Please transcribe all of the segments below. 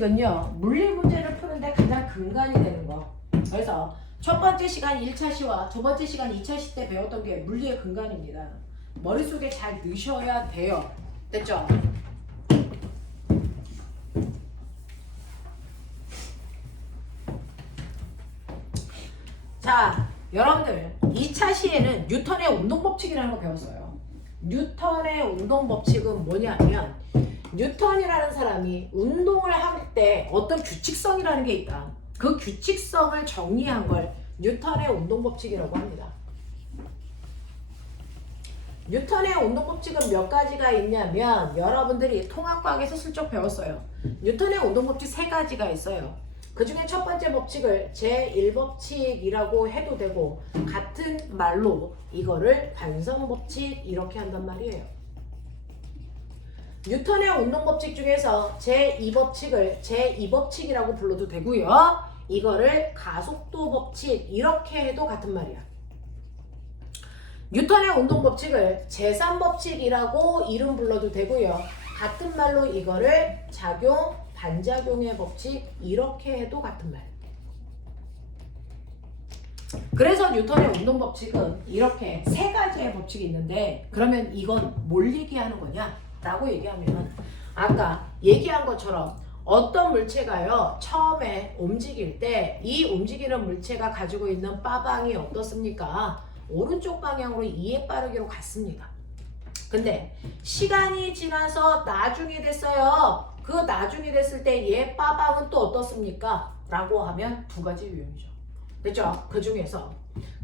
이건요, 물리 문제를 푸는데 가장 근간이 되는 거. 그래서 첫 번째 시간 1차 시와 두 번째 시간 2차 시 때 배웠던 게 물리의 근간입니다. 머릿속에 잘 넣으셔야 돼요. 됐죠? 자, 여러분들 2차 시에는 뉴턴의 운동법칙이라는 거 배웠어요. 뉴턴의 운동법칙은 뭐냐면 뉴턴이라는 사람이 운동을 할 때 어떤 규칙성이라는 게 있다. 그 규칙성을 정리한 걸 뉴턴의 운동법칙이라고 합니다. 뉴턴의 운동법칙은 몇 가지가 있냐면 여러분들이 통합과학에서 슬쩍 배웠어요. 뉴턴의 운동법칙 세 가지가 있어요. 그 중에 첫 번째 법칙을 제1법칙이라고 해도 되고 같은 말로 이거를 관성법칙 이렇게 한단 말이에요. 뉴턴의 운동법칙 중에서 제2법칙을 제2법칙이라고 불러도 되고요. 이거를 가속도 법칙 이렇게 해도 같은 말이야. 뉴턴의 운동법칙을 제3법칙이라고 이름 불러도 되고요. 같은 말로 이거를 작용, 반작용의 법칙 이렇게 해도 같은 말. 그래서 뉴턴의 운동법칙은 이렇게 세 가지의 법칙이 있는데 그러면 이건 뭘 얘기하는 거냐? 라고 얘기하면 아까 얘기한 것처럼 어떤 물체가요 처음에 움직일 때 이 움직이는 물체가 가지고 있는 빠방이 어떻습니까? 오른쪽 방향으로 2의 빠르기로 갔습니다. 근데 시간이 지나서 나중에 됐어요. 그 나중에 됐을 때 얘 빠방은 또 어떻습니까? 라고 하면 두 가지 유형이죠. 됐죠? 그 중에서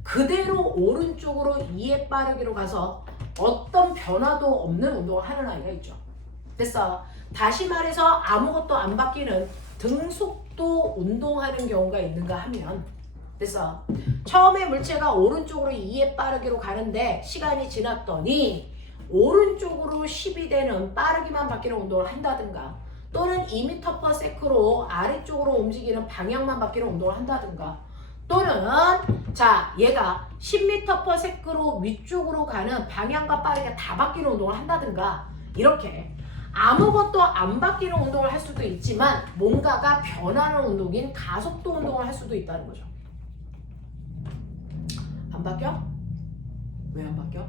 그대로 오른쪽으로 2의 빠르기로 가서 어떤 변화도 없는 운동을 하는 아이가 있죠. 됐어. 다시 말해서 아무것도 안 바뀌는 등속도 운동하는 경우가 있는가 하면 됐어. 처음에 물체가 오른쪽으로 2의 빠르기로 가는데 시간이 지났더니 오른쪽으로 10이 되는 빠르기만 바뀌는 운동을 한다든가 또는 2m/s로 아래쪽으로 움직이는 방향만 바뀌는 운동을 한다든가 또는 자 얘가 10m/s로 위쪽으로 가는 방향과 빠르게 다 바뀌는 운동을 한다든가 이렇게 아무것도 안 바뀌는 운동을 할 수도 있지만 뭔가가 변하는 운동인 가속도 운동을 할 수도 있다는 거죠. 안 바뀌어? 왜 안 바뀌어?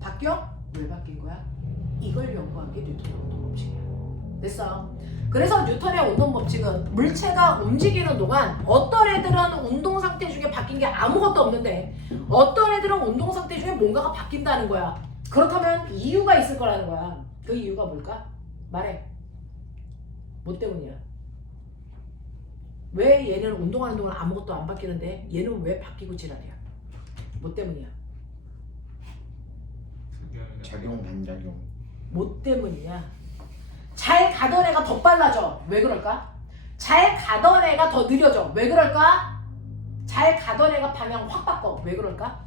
바뀌어? 왜 바뀐 거야? 이걸 연구한 게 뉴턴의 운동법칙이야. 됐어? 그래서 뉴턴의 운동법칙은 물체가 움직이는 동안 어떤 애들은 운동 상태 중에 바뀐 게 아무것도 없는데 어떤 애들은 운동 상태 중에 뭔가가 바뀐다는 거야. 그렇다면 이유가 있을 거라는 거야. 그 이유가 뭘까? 말해. 뭐 때문이야? 왜 얘는 운동하는 동안 아무것도 안 바뀌는데 얘는 왜 바뀌고 지랄이야? 뭐 때문이야? 작용 반작용. 뭐 때문이냐? 잘 가던 애가 더 빨라져. 왜 그럴까? 잘 가던 애가 더 느려져. 왜 그럴까? 잘 가던 애가 방향 확 바꿔. 왜 그럴까?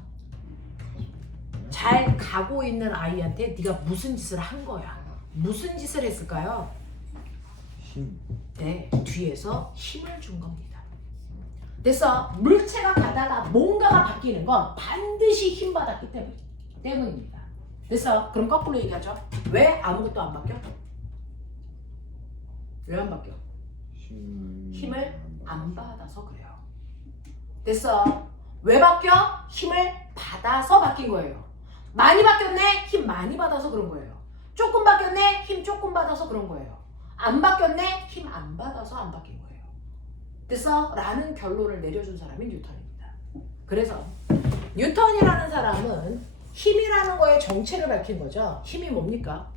잘 가고 있는 아이한테 네가 무슨 짓을 한 거야? 무슨 짓을 했을까요? 힘. 네, 뒤에서 힘을 준 겁니다. 됐어? 물체가 가다가 뭔가가 바뀌는 건 반드시 힘받았기 때문입니다. 됐어? 그럼 거꾸로 얘기하죠. 왜 아무것도 안 바뀌어? 왜 안 바뀌어? 힘을 안 받아서 그래요. 됐어? 왜 바뀌어? 힘을 받아서 바뀐 거예요. 많이 바뀌었네? 힘 많이 받아서 그런 거예요. 조금 바뀌었네? 힘 조금 받아서 그런 거예요. 안 바뀌었네? 힘 안 받아서 안 바뀐 거예요. 됐어? 라는 결론을 내려준 사람이 뉴턴입니다. 그래서 뉴턴이라는 사람은 힘이라는 거의 정체를 밝힌 거죠. 힘이 뭡니까?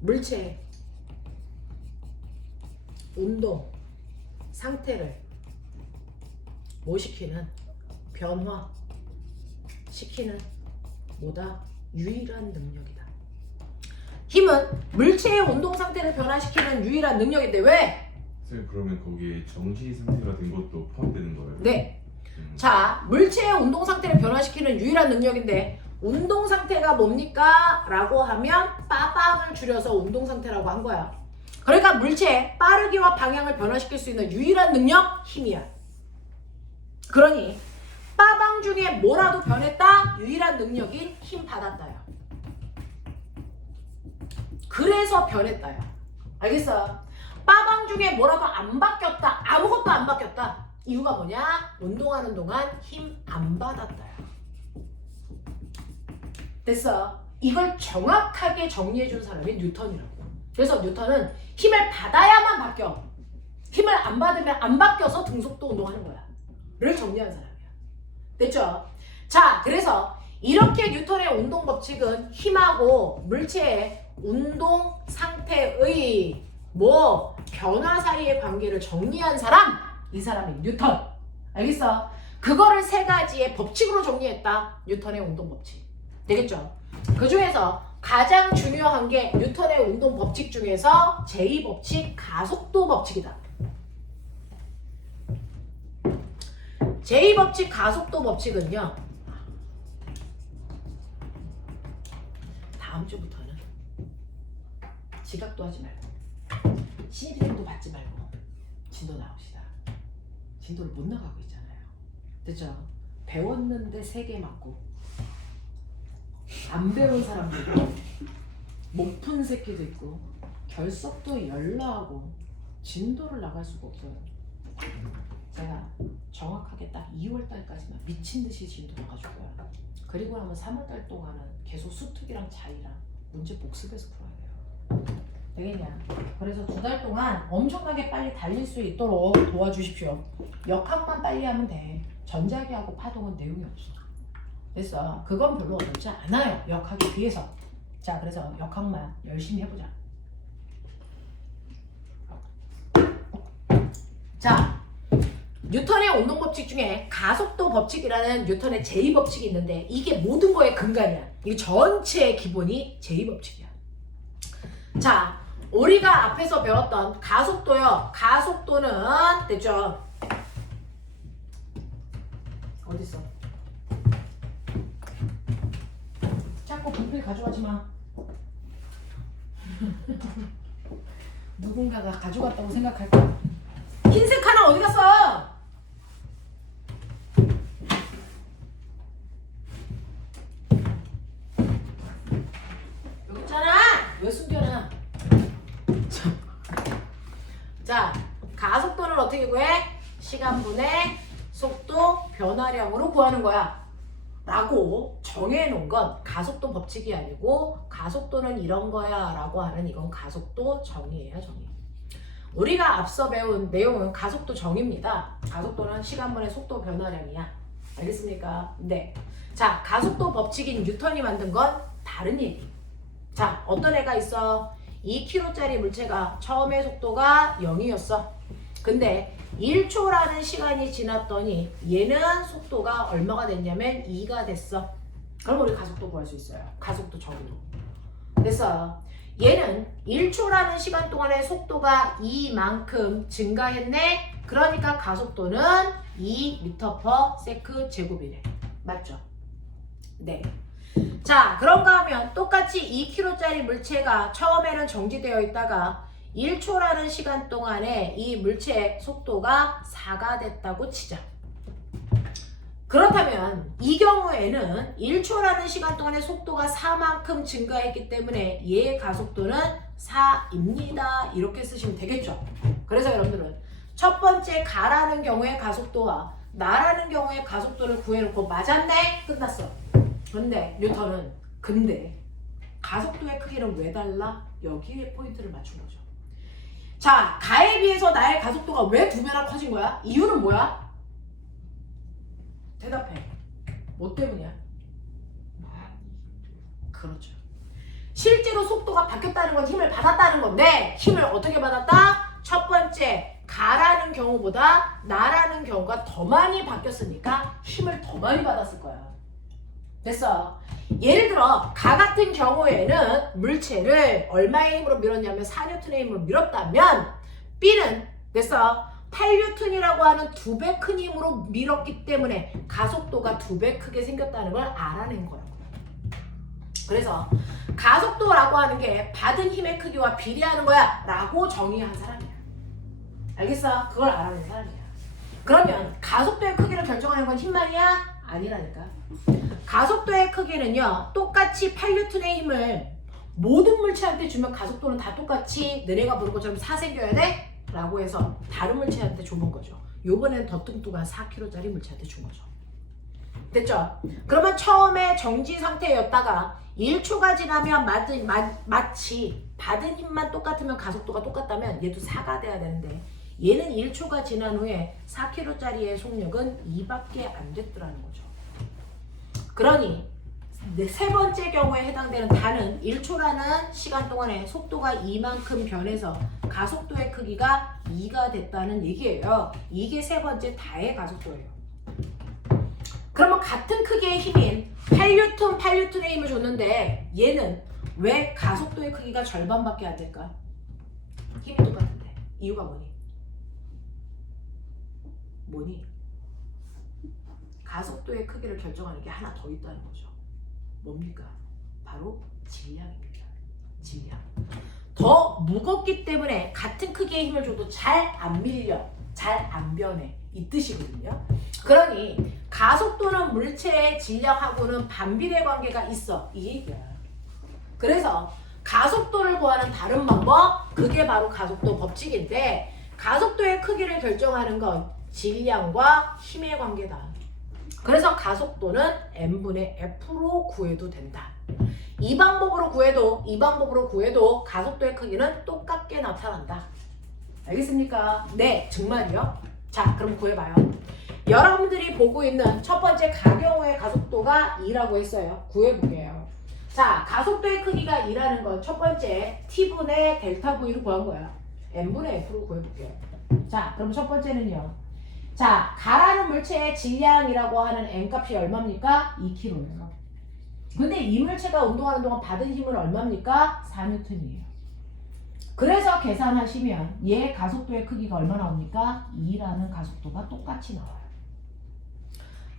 물체, 운동, 상태를 뭐 시키는? 변화 시키는 뭐다? 유일한 능력이다. 힘은 물체의 운동 상태를 변화시키는 유일한 능력인데 왜? 선생님 그러면 거기에 정지 상태가 된 것도 포함되는 거예요? 네. 자, 물체의 운동 상태를 변화시키는 유일한 능력인데 운동 상태가 뭡니까? 라고 하면 빠방을 줄여서 운동 상태라고 한 거야. 그러니까 물체의 빠르기와 방향을 변화시킬 수 있는 유일한 능력? 힘이야. 그러니 빠방 중에 뭐라도 변했다? 유일한 능력인 힘 받았다야. 그래서 변했다야. 알겠어? 빠방 중에 뭐라도 안 바뀌었다. 아무것도 안 바뀌었다. 이유가 뭐냐? 운동하는 동안 힘 안 받았다요. 됐어. 이걸 정확하게 정리해준 사람이 뉴턴이라고. 그래서 뉴턴은 힘을 받아야만 바뀌어. 힘을 안 받으면 안 바뀌어서 등속도 운동하는 거야. 를 정리한 사람이야. 됐죠? 자, 그래서 이렇게 뉴턴의 운동 법칙은 힘하고 물체의 운동 상태의 변화 사이의 관계를 정리한 사람, 이 사람이 뉴턴. 알겠어? 그거를 세 가지의 법칙으로 정리했다. 뉴턴의 운동 법칙. 되겠죠? 그 중에서 가장 중요한 게 뉴턴의 운동 법칙 중에서 제2법칙 가속도 법칙이다. 제2법칙 가속도 법칙은요, 다음 주부터는 지각도 하지 말고 신입생도 받지 말고 진도 나옵시다. 진도를 못 나가고 있잖아요. 됐죠? 배웠는데 3개 맞고 안 배운 사람도 있고 못 푼 새끼도 있고 결석도 열나하고 진도를 나갈 수가 없어요. 제가 정확하게 딱 2월달까지만 미친듯이 진도 나가주고요. 그리고 나면 3월달 동안은 계속 수특이랑 자의랑 문제 복습해서 풀어야 돼요. 되겠냐? 그래서 2달 동안 엄청나게 빨리 달릴 수 있도록 도와주십시오. 역학만 빨리 하면 돼. 전자기하고 파동은 내용이 없어. 됐어. 그건 별로 어렵지 않아요. 역학에 비해서. 자, 그래서 역학만 열심히 해보자. 자, 뉴턴의 운동 법칙 중에 가속도 법칙이라는 뉴턴의 제2법칙이 있는데 이게 모든 거의 근간이야. 이 전체의 기본이 제2법칙이야. 자, 우리가 앞에서 배웠던 가속도요. 가속도는 됐죠? 어딨어? 자꾸 분필 가져가지 마. 누군가가 가져갔다고 생각할 거야. 흰색 하나 어디 갔어? 여기 있잖아. 왜 숨겨놔? 자, 가속도를 어떻게 구해? 시간분의 속도 변화량으로 구하는 거야. 라고 정해놓은 건 가속도 법칙이 아니고 가속도는 이런 거야 라고 하는 이건 가속도 정의예요. 정의. 우리가 앞서 배운 내용은 가속도 정의입니다. 가속도는 시간분의 속도 변화량이야. 알겠습니까? 네. 자, 가속도 법칙인 뉴턴이 만든 건 다른 얘기. 자, 어떤 애가 있어? 2km짜리 물체가 처음에 속도가 0이었어. 근데 1초라는 시간이 지났더니 얘는 속도가 얼마가 됐냐면 2가 됐어. 그럼 우리 가속도 구할 수 있어요. 가속도 정의로. 됐어. 얘는 1초라는 시간 동안의 속도가 2만큼 증가했네. 그러니까 가속도는 2m/s 제곱이래. 맞죠? 네. 자, 그런가 하면 똑같이 2kg짜리 물체가 처음에는 정지되어 있다가 1초라는 시간 동안에 이 물체의 속도가 4가 됐다고 치자. 그렇다면 이 경우에는 1초라는 시간 동안의 속도가 4만큼 증가했기 때문에 얘의 가속도는 4입니다. 이렇게 쓰시면 되겠죠. 그래서 여러분들은 첫 번째 가라는 경우의 가속도와 나라는 경우의 가속도를 구해놓고 맞았네? 끝났어. 근데 뉴턴은 가속도의 크기는 왜 달라? 여기에 포인트를 맞춘 거죠. 자, 가에 비해서 나의 가속도가 왜 2배나 커진 거야? 이유는 뭐야? 대답해. 뭐 때문이야? 그렇죠. 실제로 속도가 바뀌었다는 건 힘을 받았다는 건데 힘을 어떻게 받았다? 첫 번째 가라는 경우보다 나라는 경우가 더 많이 바뀌었으니까 힘을 더 많이 받았을 거야. 됐어. 예를 들어 가 같은 경우에는 물체를 얼마의 힘으로 밀었냐면 4N의 힘으로 밀었다면 B는 됐어. 8N이라고 하는 2배 큰 힘으로 밀었기 때문에 가속도가 2배 크게 생겼다는 걸 알아낸 거라고. 그래서 가속도라고 하는 게 받은 힘의 크기와 비례하는 거야 라고 정의한 사람이야. 알겠어? 그걸 알아낸 사람이야. 그러면 가속도의 크기를 결정하는 건 힘만이야? 아니라니까. 가속도의 크기는요 똑같이 8N의 힘을 모든 물체한테 주면 가속도는 다 똑같이 너네가 보는 것처럼 4 생겨야 돼? 라고 해서 다른 물체한테 줘본 거죠. 요번엔 더 뚱뚱한 4kg짜리 물체한테 준 거죠. 됐죠? 그러면 처음에 정지 상태였다가 1초가 지나면 마치 받은 힘만 똑같으면 가속도가 똑같다면 얘도 4가 돼야 되는데 얘는 1초가 지난 후에 4kg짜리의 속력은 2밖에 안 됐더라는 거죠. 그러니 세 번째 경우에 해당되는 다는 1초라는 시간 동안에 속도가 이만큼 변해서 가속도의 크기가 2가 됐다는 얘기예요. 이게 세 번째 다의 가속도예요. 그러면 같은 크기의 힘인 8N의 힘을 줬는데 얘는 왜 가속도의 크기가 절반밖에 안 될까? 힘이 똑같은데 이유가 뭐니? 가속도의 크기를 결정하는 게 하나 더 있다는 거죠. 뭡니까? 바로 질량입니다. 질량. 더 무겁기 때문에 같은 크기의 힘을 줘도 잘 안 밀려, 잘 안 변해 이 뜻이거든요. 그러니 가속도는 물체의 질량하고는 반비례 관계가 있어 이 얘기야. 그래서 가속도를 구하는 다른 방법, 그게 바로 가속도 법칙인데 가속도의 크기를 결정하는 건 질량과 힘의 관계다. 그래서 가속도는 n분의 f로 구해도 된다. 이 방법으로 구해도 가속도의 크기는 똑같게 나타난다. 알겠습니까? 네, 정말요? 자, 그럼 구해봐요. 여러분들이 보고 있는 첫 번째 가경우의 가속도가 2라고 했어요. 구해볼게요. 자, 가속도의 크기가 2라는 건 첫 번째 t분의 델타 v로 구한 거야. n분의 f로 구해볼게요. 자, 그럼 첫 번째는요. 자, 가라는 물체의 질량이라고 하는 n값이 얼마입니까? 2kg예요. 근데 이 물체가 운동하는 동안 받은 힘은 얼마입니까? 4N이에요. 그래서 계산하시면 얘 가속도의 크기가 얼마 나옵니까? 2라는 가속도가 똑같이 나와요.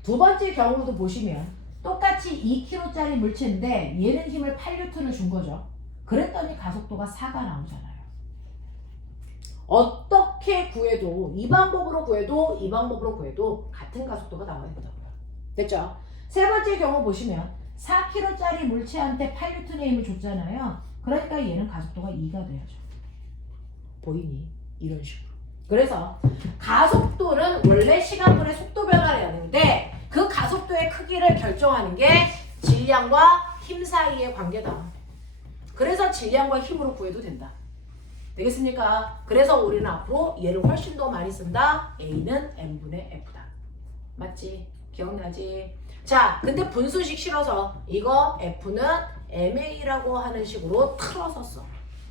두 번째 경우도 보시면 똑같이 2kg짜리 물체인데 얘는 힘을 8N을 준 거죠. 그랬더니 가속도가 4가 나오잖아요. 어떻게 구해도 이 방법으로 구해도 같은 가속도가 나와야 된다고요. 됐죠? 세 번째 경우 보시면 4kg짜리 물체한테 8N의 힘을 줬잖아요. 그러니까 얘는 가속도가 2가 돼야죠. 보이니? 이런 식으로. 그래서 가속도는 원래 시간분의 속도 변화를 해야 되는데 그 가속도의 크기를 결정하는 게 질량과 힘 사이의 관계다. 그래서 질량과 힘으로 구해도 된다. 되겠습니까? 그래서 우리는 앞으로 얘를 훨씬 더 많이 쓴다. A는 n분의 F다. 맞지? 기억나지? 자, 근데 분수식 실어서 이거 F는 MA라고 하는 식으로 틀어서 써.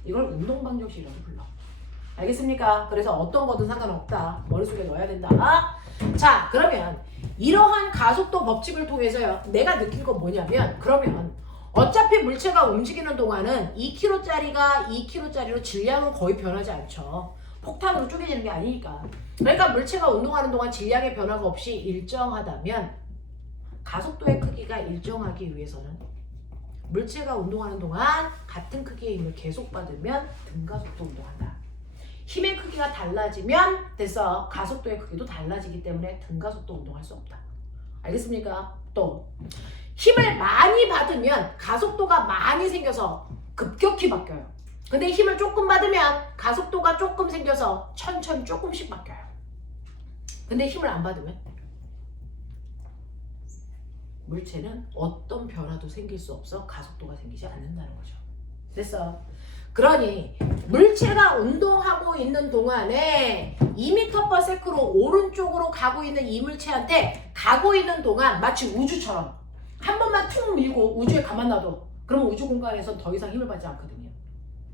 이걸 운동방정식이라고 불러. 알겠습니까? 그래서 어떤 거든 상관없다. 머릿속에 넣어야 된다. 자, 그러면 이러한 가속도 법칙을 통해서요. 내가 느낀 건 뭐냐면 그러면 어차피 물체가 움직이는 동안은 2kg짜리가 2kg짜리로 질량은 거의 변하지 않죠. 폭탄으로 쪼개지는 게 아니니까. 그러니까 물체가 운동하는 동안 질량의 변화가 없이 일정하다면 가속도의 크기가 일정하기 위해서는 물체가 운동하는 동안 같은 크기의 힘을 계속 받으면 등가속도 운동한다. 힘의 크기가 달라지면 됐어. 가속도의 크기도 달라지기 때문에 등가속도 운동할 수 없다. 알겠습니까? 또 힘을 많이 받으면 가속도가 많이 생겨서 급격히 바뀌어요. 근데 힘을 조금 받으면 가속도가 조금 생겨서 천천히 조금씩 바뀌어요. 근데 힘을 안 받으면 물체는 어떤 변화도 생길 수 없어 가속도가 생기지 않는다는 거죠. 됐어. 그러니 물체가 운동하고 있는 동안에 2m/s로 오른쪽으로 가고 있는 이 물체한테 가고 있는 동안 마치 우주처럼 한 번만 툭 밀고 우주에 가만 놔둬. 그러면 우주 공간에서 더 이상 힘을 받지 않거든요.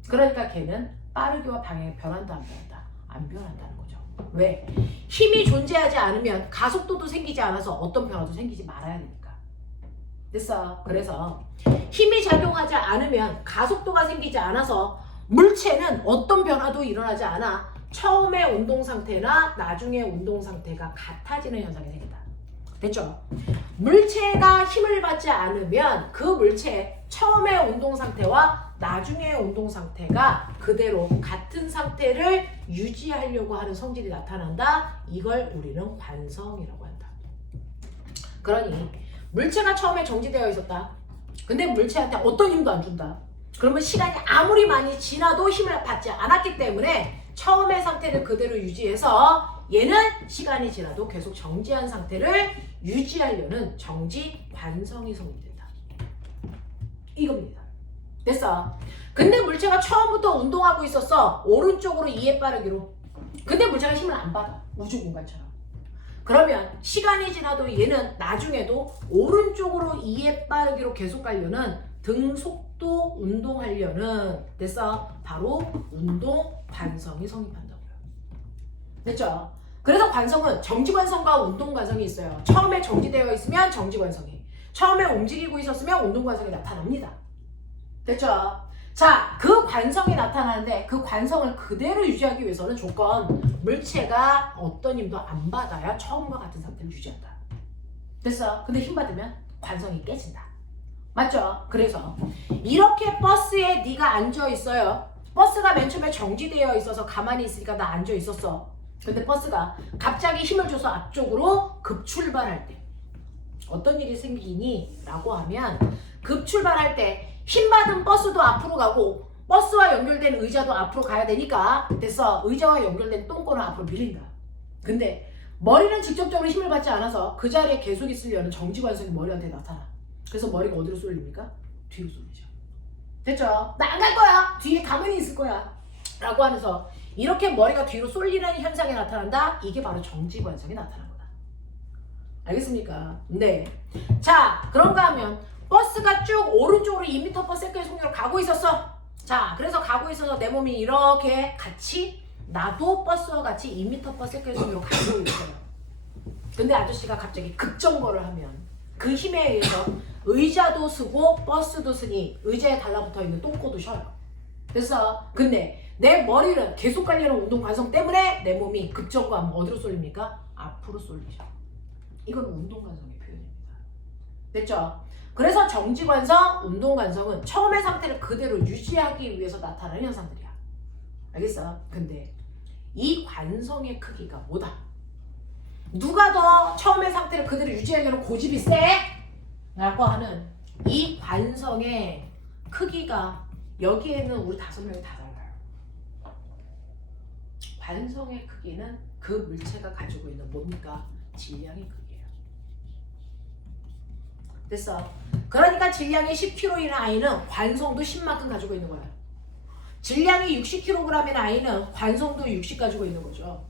그러니까 걔는 빠르게와 방향이 변한다 안 변한다? 안 변한다는 거죠. 왜? 힘이 존재하지 않으면 가속도도 생기지 않아서 어떤 변화도 생기지 말아야 되니까. 됐어. 그래서 힘이 작용하지 않으면 가속도가 생기지 않아서 물체는 어떤 변화도 일어나지 않아 처음의 운동 상태나 나중의 운동 상태가 같아지는 현상이 생긴다. 됐죠? 물체가 힘을 받지 않으면 그 물체의 처음의 운동 상태와 나중의 운동 상태가 그대로 같은 상태를 유지하려고 하는 성질이 나타난다. 이걸 우리는 관성이라고 한다. 그러니 물체가 처음에 정지되어 있었다. 근데 물체한테 어떤 힘도 안 준다. 그러면 시간이 아무리 많이 지나도 힘을 받지 않았기 때문에 처음의 상태를 그대로 유지해서 얘는 시간이 지나도 계속 정지한 상태를 유지하려는 정지 관성이 성립된다. 이겁니다. 됐어. 근데 물체가 처음부터 운동하고 있었어. 오른쪽으로 2의 빠르기로. 근데 물체가 힘을 안 받아. 우주 공간처럼. 그러면 시간이 지나도 얘는 나중에도 오른쪽으로 2의 빠르기로 계속 가려는 등속도 운동하려는 됐어? 바로 운동 관성이 성립한다고요. 됐죠? 그래서 관성은 정지 관성과 운동 관성이 있어요. 처음에 정지되어 있으면 정지 관성이, 처음에 움직이고 있었으면 운동 관성이 나타납니다. 됐죠? 자, 그 관성이 나타나는데 그 관성을 그대로 유지하기 위해서는 조건, 물체가 어떤 힘도 안 받아야 처음과 같은 상태를 유지한다. 됐어? 근데 힘 받으면 관성이 깨진다. 맞죠? 그래서 이렇게 버스에 네가 앉아 있어요. 버스가 맨 처음에 정지되어 있어서 가만히 있으니까 나 앉아 있었어. 근데 버스가 갑자기 힘을 줘서 앞쪽으로 급출발할 때 어떤 일이 생기니? 라고 하면 급출발할 때 힘받은 버스도 앞으로 가고 버스와 연결된 의자도 앞으로 가야 되니까 됐어. 의자와 연결된 똥꼬는 앞으로 밀린다. 근데 머리는 직접적으로 힘을 받지 않아서 그 자리에 계속 있으려는 정지관성이 머리한테 나타나. 그래서 머리가 어디로 쏠립니까? 뒤로 쏠리죠. 됐죠? 나 안 갈 거야. 뒤에 가만히 있을 거야. 라고 하면서 이렇게 머리가 뒤로 쏠리는 현상이 나타난다. 이게 바로 정지관성이 나타난 거다. 알겠습니까? 네. 자, 그런가 하면 버스가 쭉 오른쪽으로 2m/s의 속력으로 가고 있었어. 자, 그래서 가고 있어서 내 몸이 이렇게 같이 나도 버스와 같이 2m/s의 속력으로 가고 있어요. 근데 아저씨가 갑자기 급정거를 하면 그 힘에 의해서 의자도 쓰고 버스도 쓰니 의자에 달라붙어 있는 똥꼬도 쉬어요. 그래서 근데 내 머리는 계속 가려는 운동 관성 때문에 내 몸이 급정거하면 어디로 쏠립니까? 앞으로 쏠리죠. 이건 운동 관성의 표현입니다. 됐죠? 그래서 정지관성, 운동관성은 처음의 상태를 그대로 유지하기 위해서 나타나는 현상들이야. 알겠어? 근데 이 관성의 크기가 뭐다? 누가 더 처음의 상태를 그대로 유지하려는 고집이 세? 라고 하는 이 관성의 크기가 여기에는 우리 5명이 다 달라요. 관성의 크기는 그 물체가 가지고 있는 뭡니까? 질량의 크기예요. 됐어. 그러니까 질량이 10kg인 아이는 관성도 10만큼 가지고 있는 거야. 질량이 60kg인 아이는 관성도 60 가지고 있는 거죠.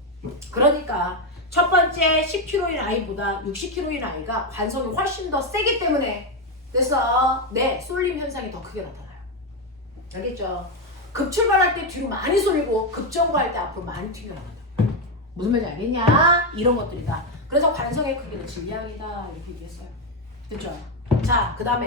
그러니까 첫 번째 10kg인 아이보다 60kg인 아이가 관성이 훨씬 더 세기 때문에 됐어. 네, 쏠림 현상이 더 크게 나타나요. 알겠죠? 급출발할 때 뒤로 많이 쏠리고 급정거할 때 앞으로 많이 튀겨나간다. 무슨 말인지 알겠냐? 이런 것들이다. 그래서 관성의 크기는 질량이다 이렇게 얘기했어요. 됐죠? 자, 그 다음에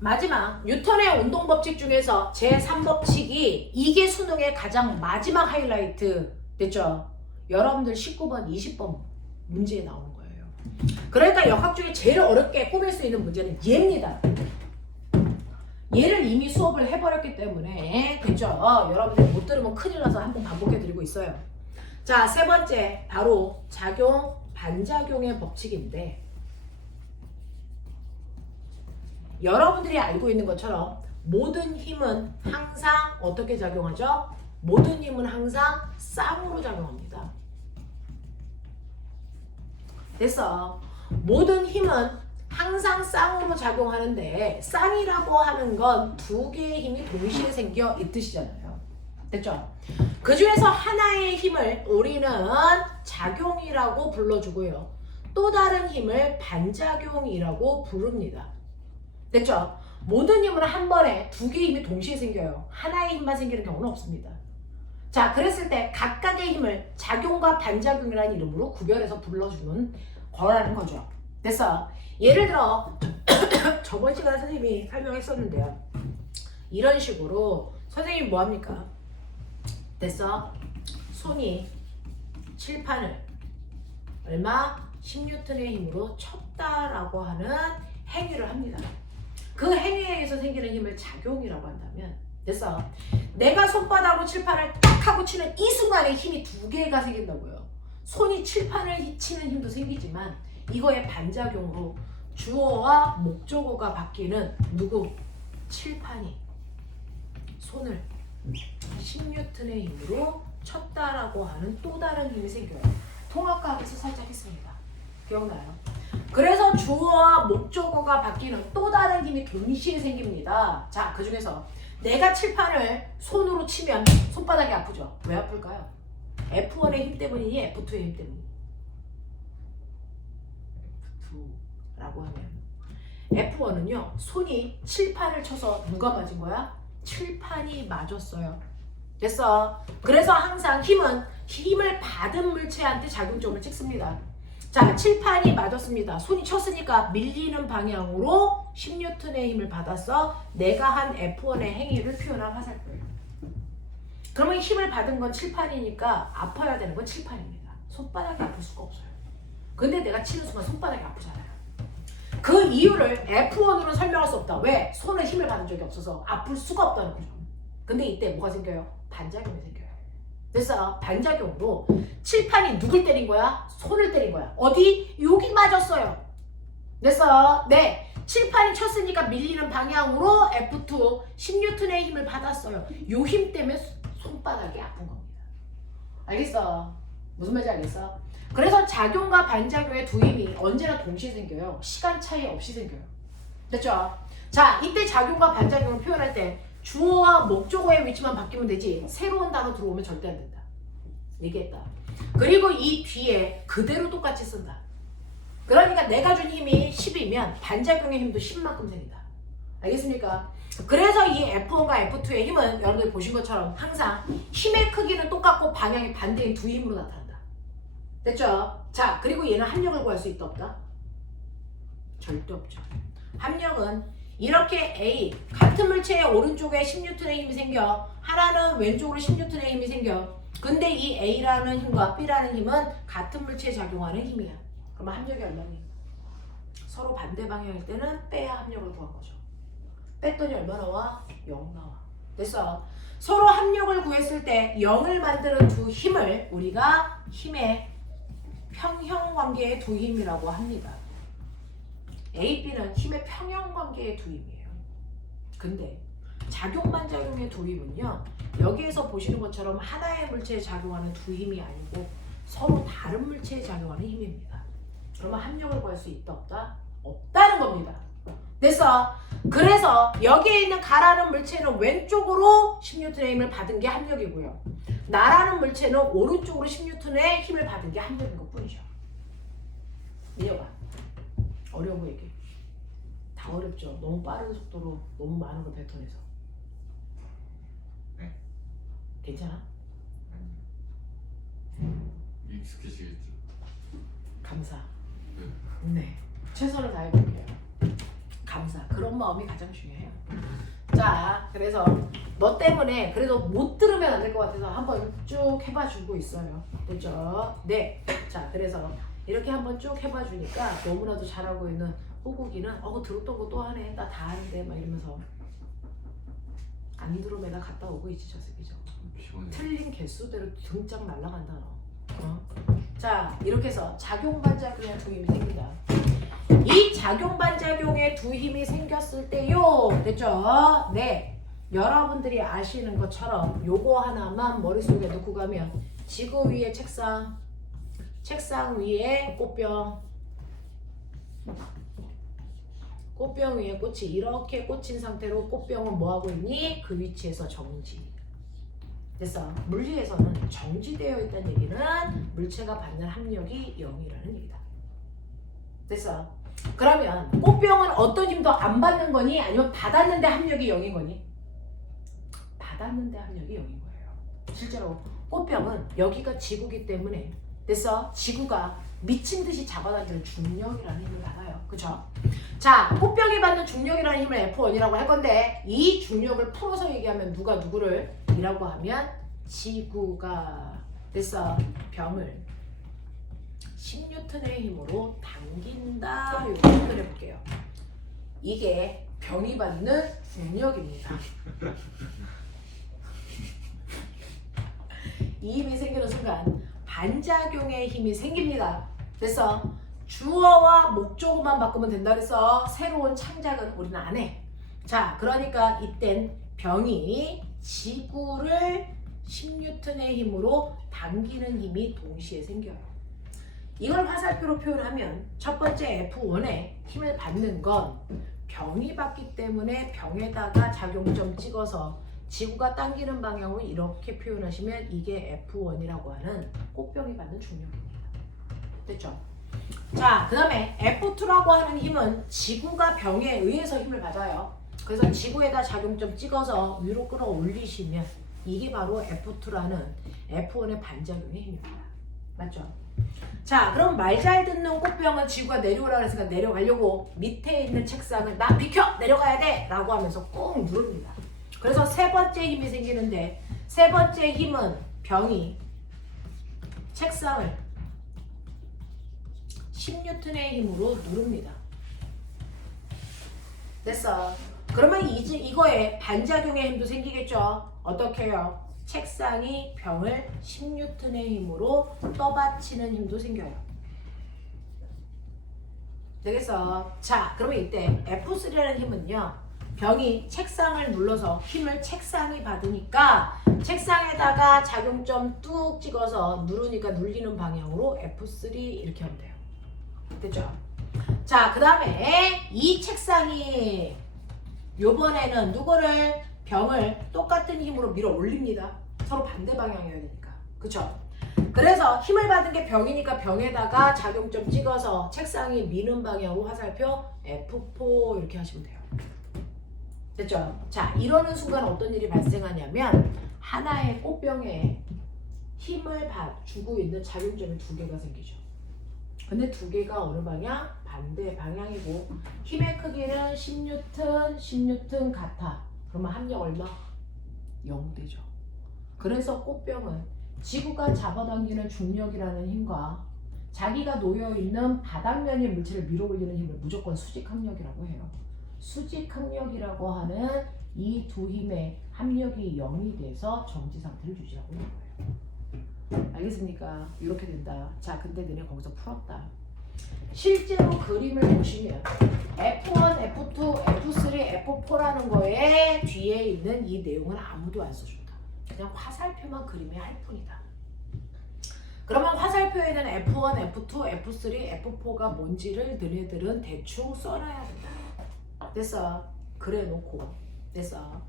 마지막 뉴턴의 운동법칙 중에서 제3법칙이 이게 수능의 가장 마지막 하이라이트. 됐죠? 여러분들 19번, 20번 문제에 나오는 거예요. 그러니까 역학 중에 제일 어렵게 꾸밀 수 있는 문제는 얘입니다. 얘를 이미 수업을 해버렸기 때문에 됐죠? 여러분들 못 들으면 큰일 나서 한번 반복해드리고 있어요. 자, 세 번째 바로 작용, 반작용의 법칙인데 여러분들이 알고 있는 것처럼 모든 힘은 항상 어떻게 작용하죠? 모든 힘은 항상 쌍으로 작용합니다. 됐어. 모든 힘은 항상 쌍으로 작용하는데 쌍이라고 하는 건 두 개의 힘이 동시에 생겨 이 뜻이잖아요. 됐죠? 그 중에서 하나의 힘을 우리는 작용이라고 불러주고요. 또 다른 힘을 반작용이라고 부릅니다. 됐죠? 모든 힘은 한 번에 두 개의 힘이 동시에 생겨요. 하나의 힘만 생기는 경우는 없습니다. 자, 그랬을 때 각각의 힘을 작용과 반작용이라는 이름으로 구별해서 불러주는 거라는 거죠. 됐어? 예를 들어 저번 시간에 선생님이 설명했었는데요. 이런 식으로 선생님이 뭐합니까? 됐어? 손이 칠판을 얼마? 10N의 힘으로 쳤다라고 하는 행위를 합니다. 그 행위에 의해서 생기는 힘을 작용이라고 한다면 됐어? 내가 손바닥으로 칠판을 딱 하고 치는 이 순간에 힘이 두 개가 생긴다고요. 손이 칠판을 치는 힘도 생기지만 이거의 반작용으로 주어와 목적어가 바뀌는 누구? 칠판이 손을 10N의 힘으로 쳤다라고 하는 또 다른 힘이 생겨요. 통합과학에서 살짝 했습니다. 기억나요? 그래서 주어와 목적어가 바뀌는 또 다른 힘이 동시에 생깁니다. 자, 그 중에서 내가 칠판을 손으로 치면 손바닥이 아프죠? 왜 아플까요? F1의 힘 때문이니 F2의 힘 때문이니? F2라고 하면 F1은요, 손이 칠판을 쳐서 누가 맞은 거야? 칠판이 맞았어요. 됐어? 그래서 항상 힘을 받은 물체한테 작용점을 찍습니다. 자, 칠판이 맞았습니다. 손이 쳤으니까 밀리는 방향으로 10N의 힘을 받아서 내가 한 F1의 행위를 표현한 화살표예요. 그러면 힘을 받은 건 칠판이니까 아파야 되는 건 칠판입니다. 손바닥이 아플 수가 없어요. 근데 내가 치는 순간 손바닥이 아프잖아요. 그 이유를 F1으로 설명할 수 없다. 왜? 손에 힘을 받은 적이 없어서 아플 수가 없다는 거죠. 근데 이때 뭐가 생겨요? 반작용이 생겨요. 그래서 반작용으로 칠판이 누굴 때린 거야? 손을 때린 거야. 어디? 여기 맞았어요. 그래서 네, 칠판이 쳤으니까 밀리는 방향으로 F2 10N의 힘을 받았어요. 요 힘 때문에 손바닥이 아픈 겁니다. 알겠어? 무슨 말인지 알겠어? 그래서 작용과 반작용의 두 힘이 언제나 동시에 생겨요. 시간 차이 없이 생겨요. 됐죠? 자, 이때 작용과 반작용을 표현할 때 주어와 목적어의 위치만 바뀌면 되지 새로운 단어 들어오면 절대 안 된다. 얘기했다. 그리고 이 뒤에 그대로 똑같이 쓴다. 그러니까 내가 준 힘이 10이면 반작용의 힘도 10만큼 생긴다. 알겠습니까? 그래서 이 F1과 F2의 힘은 여러분들 보신 것처럼 항상 힘의 크기는 똑같고 방향이 반대인 두 힘으로 나타난다. 됐죠? 자, 그리고 얘는 합력을 구할 수 있다 없다? 절대 없죠. 합력은 이렇게 A, 같은 물체의 오른쪽에 10N의 힘이 생겨 하나는 왼쪽으로 10N의 힘이 생겨. 근데 이 A라는 힘과 B라는 힘은 같은 물체에 작용하는 힘이야. 그러면 합력이 얼마니? 서로 반대 방향일 때는 빼야 합력을 구한 거죠. 뺐더니 얼마 나와? 0 나와. 됐어. 서로 합력을 구했을 때 0을 만드는 두 힘을 우리가 힘의 평형관계의 두 힘이라고 합니다. A, B는 힘의 평형관계의 두 힘이에요. 근데 작용반작용의 두 힘은요, 여기에서 보시는 것처럼 하나의 물체에 작용하는 두 힘이 아니고 서로 다른 물체에 작용하는 힘입니다. 그러면 합력을 구할 수 있다 없다? 없다는 겁니다. 됐어. 그래서 여기에 있는 가라는 물체는 왼쪽으로 10N의 힘을 받은 게 합력이고요. 나라는 물체는 오른쪽으로 10N의 힘을 받은 게 합력인 것 뿐이죠. 이해가? 어려운 거 얘기해. 다 어렵죠. 너무 빠른 속도로 너무 많은 걸 뱉어내서. 네. 괜찮아? 익숙해지겠죠. 감사. 네. 네. 최선을 다해볼게요. 감사. 그런 마음이 가장 중요해요. 자, 그래서 너 때문에 그래도 못 들으면 안 될 것 같아서 한번 쭉 해봐주고 있어요. 됐죠? 네. 자, 그래서 이렇게 한번 쭉 해봐주니까 너무나도 잘하고 있는 호국이는 들었던 거 또 하네. 나 다 하는데 막 이러면서 안드로메다 갔다 오고 있지 저 새끼죠. 피곤해. 틀린 개수대로 등짝 날아간다 너. 자, 이렇게 해서 작용반작용의 두 힘이 생긴다. 이 작용반작용의 두 힘이 생겼을 때요. 됐죠? 네. 여러분들이 아시는 것처럼 요거 하나만 머릿속에 넣고 가면 지구 위에 책상, 책상 위에 꽃병, 꽃병 위에 꽃이 이렇게 꽂힌 상태로 꽃병은 뭐하고 있니? 그 위치에서 정지. 됐어. 물리에서는 정지되어 있다는 얘기는 물체가 받는 합력이 0이라는 얘기다. 됐어. 그러면 꽃병은 어떤 힘도 안 받는 거니? 아니면 받았는데 합력이 0인 거니? 받았는데 합력이 0인 거예요. 실제로 꽃병은 여기가 지구기 때문에 됐어? 지구가 미친 듯이 잡아당기는 중력이라는 힘을 받아요. 그쵸? 자, 꽃병이 받는 중력이라는 힘을 F1이라고 할 건데 이 중력을 풀어서 얘기하면 누가 누구를 이라고 하면 지구가 됐어? 병을 10N의 힘으로 당긴다. 이거 표현해 볼게요. 이게 병이 받는 중력입니다. 이 힘이 생기는 순간 반작용의 힘이 생깁니다. 됐어? 주어와 목적어만 바꾸면 된다 그래서 새로운 창작은 우리는 안 해. 자, 그러니까 이땐 병이 지구를 10N의 힘으로 당기는 힘이 동시에 생겨요. 이걸 화살표로 표현하면 첫 번째 F1에 힘을 받는 건 병이 받기 때문에 병에다가 작용점 찍어서 지구가 당기는 방향으로 이렇게 표현하시면 이게 F1이라고 하는 꽃병이 받는 중력입니다. 됐죠? 자, 그 다음에 F2라고 하는 힘은 지구가 병에 의해서 힘을 받아요. 그래서 지구에다 작용점 찍어서 위로 끌어올리시면 이게 바로 F2라는 F1의 반작용의 힘입니다. 맞죠? 자, 그럼 말 잘 듣는 꽃병은 지구가 내려오라 그랬으니까 내려가려고 밑에 있는 책상을 나 비켜! 내려가야 돼! 라고 하면서 꾹 누릅니다. 그래서 세 번째 힘이 생기는데 세 번째 힘은 병이 책상을 10N의 힘으로 누릅니다. 됐어. 그러면 이거에 반작용의 힘도 생기겠죠. 어떻게 해요? 책상이 병을 10N의 힘으로 떠받치는 힘도 생겨요. 되겠어? 자, 그러면 이때 F3라는 힘은요. 병이 책상을 눌러서 힘을 책상이 받으니까 책상에다가 작용점 뚝 찍어서 누르니까 눌리는 방향으로 F3 이렇게 하면 돼요. 됐죠? 자, 그 다음에 이 책상이 요번에는 누구를 병을 똑같은 힘으로 밀어 올립니다. 서로 반대 방향이어야 되니까. 그쵸? 그래서 힘을 받은 게 병이니까 병에다가 작용점 찍어서 책상이 미는 방향으로 화살표 F4 이렇게 하시면 돼요. 됐죠? 자, 이러는 순간 어떤 일이 발생하냐면 하나의 꽃병에 힘을 주고 있는 작용점이 두 개가 생기죠. 근데 두 개가 어느 방향? 반대 방향이고 힘의 크기는 10N, 10N 같아. 그러면 합력 얼마? 0 되죠. 그래서 꽃병은 지구가 잡아당기는 중력이라는 힘과 자기가 놓여있는 바닥면의 물체를 밀어올리는 힘을 무조건 수직합력이라고 해요. 수직합력이라고 하는 이 두 힘의 합력이 0이 돼서 정지 상태를 유지하고 있는 거예요. 알겠습니까? 이렇게 된다. 자, 근데 너네 거기서 풀었다. 실제로 그림을 보시면 F1, F2, F3, F4라는 거에 뒤에 있는 이 내용은 아무도 안 써준다. 그냥 화살표만 그림에 할 뿐이다. 그러면 화살표에는 F1, F2, F3, F4가 뭔지를 너네들은 대충 써놔야 된다. 됐어? 그래 놓고 됐어?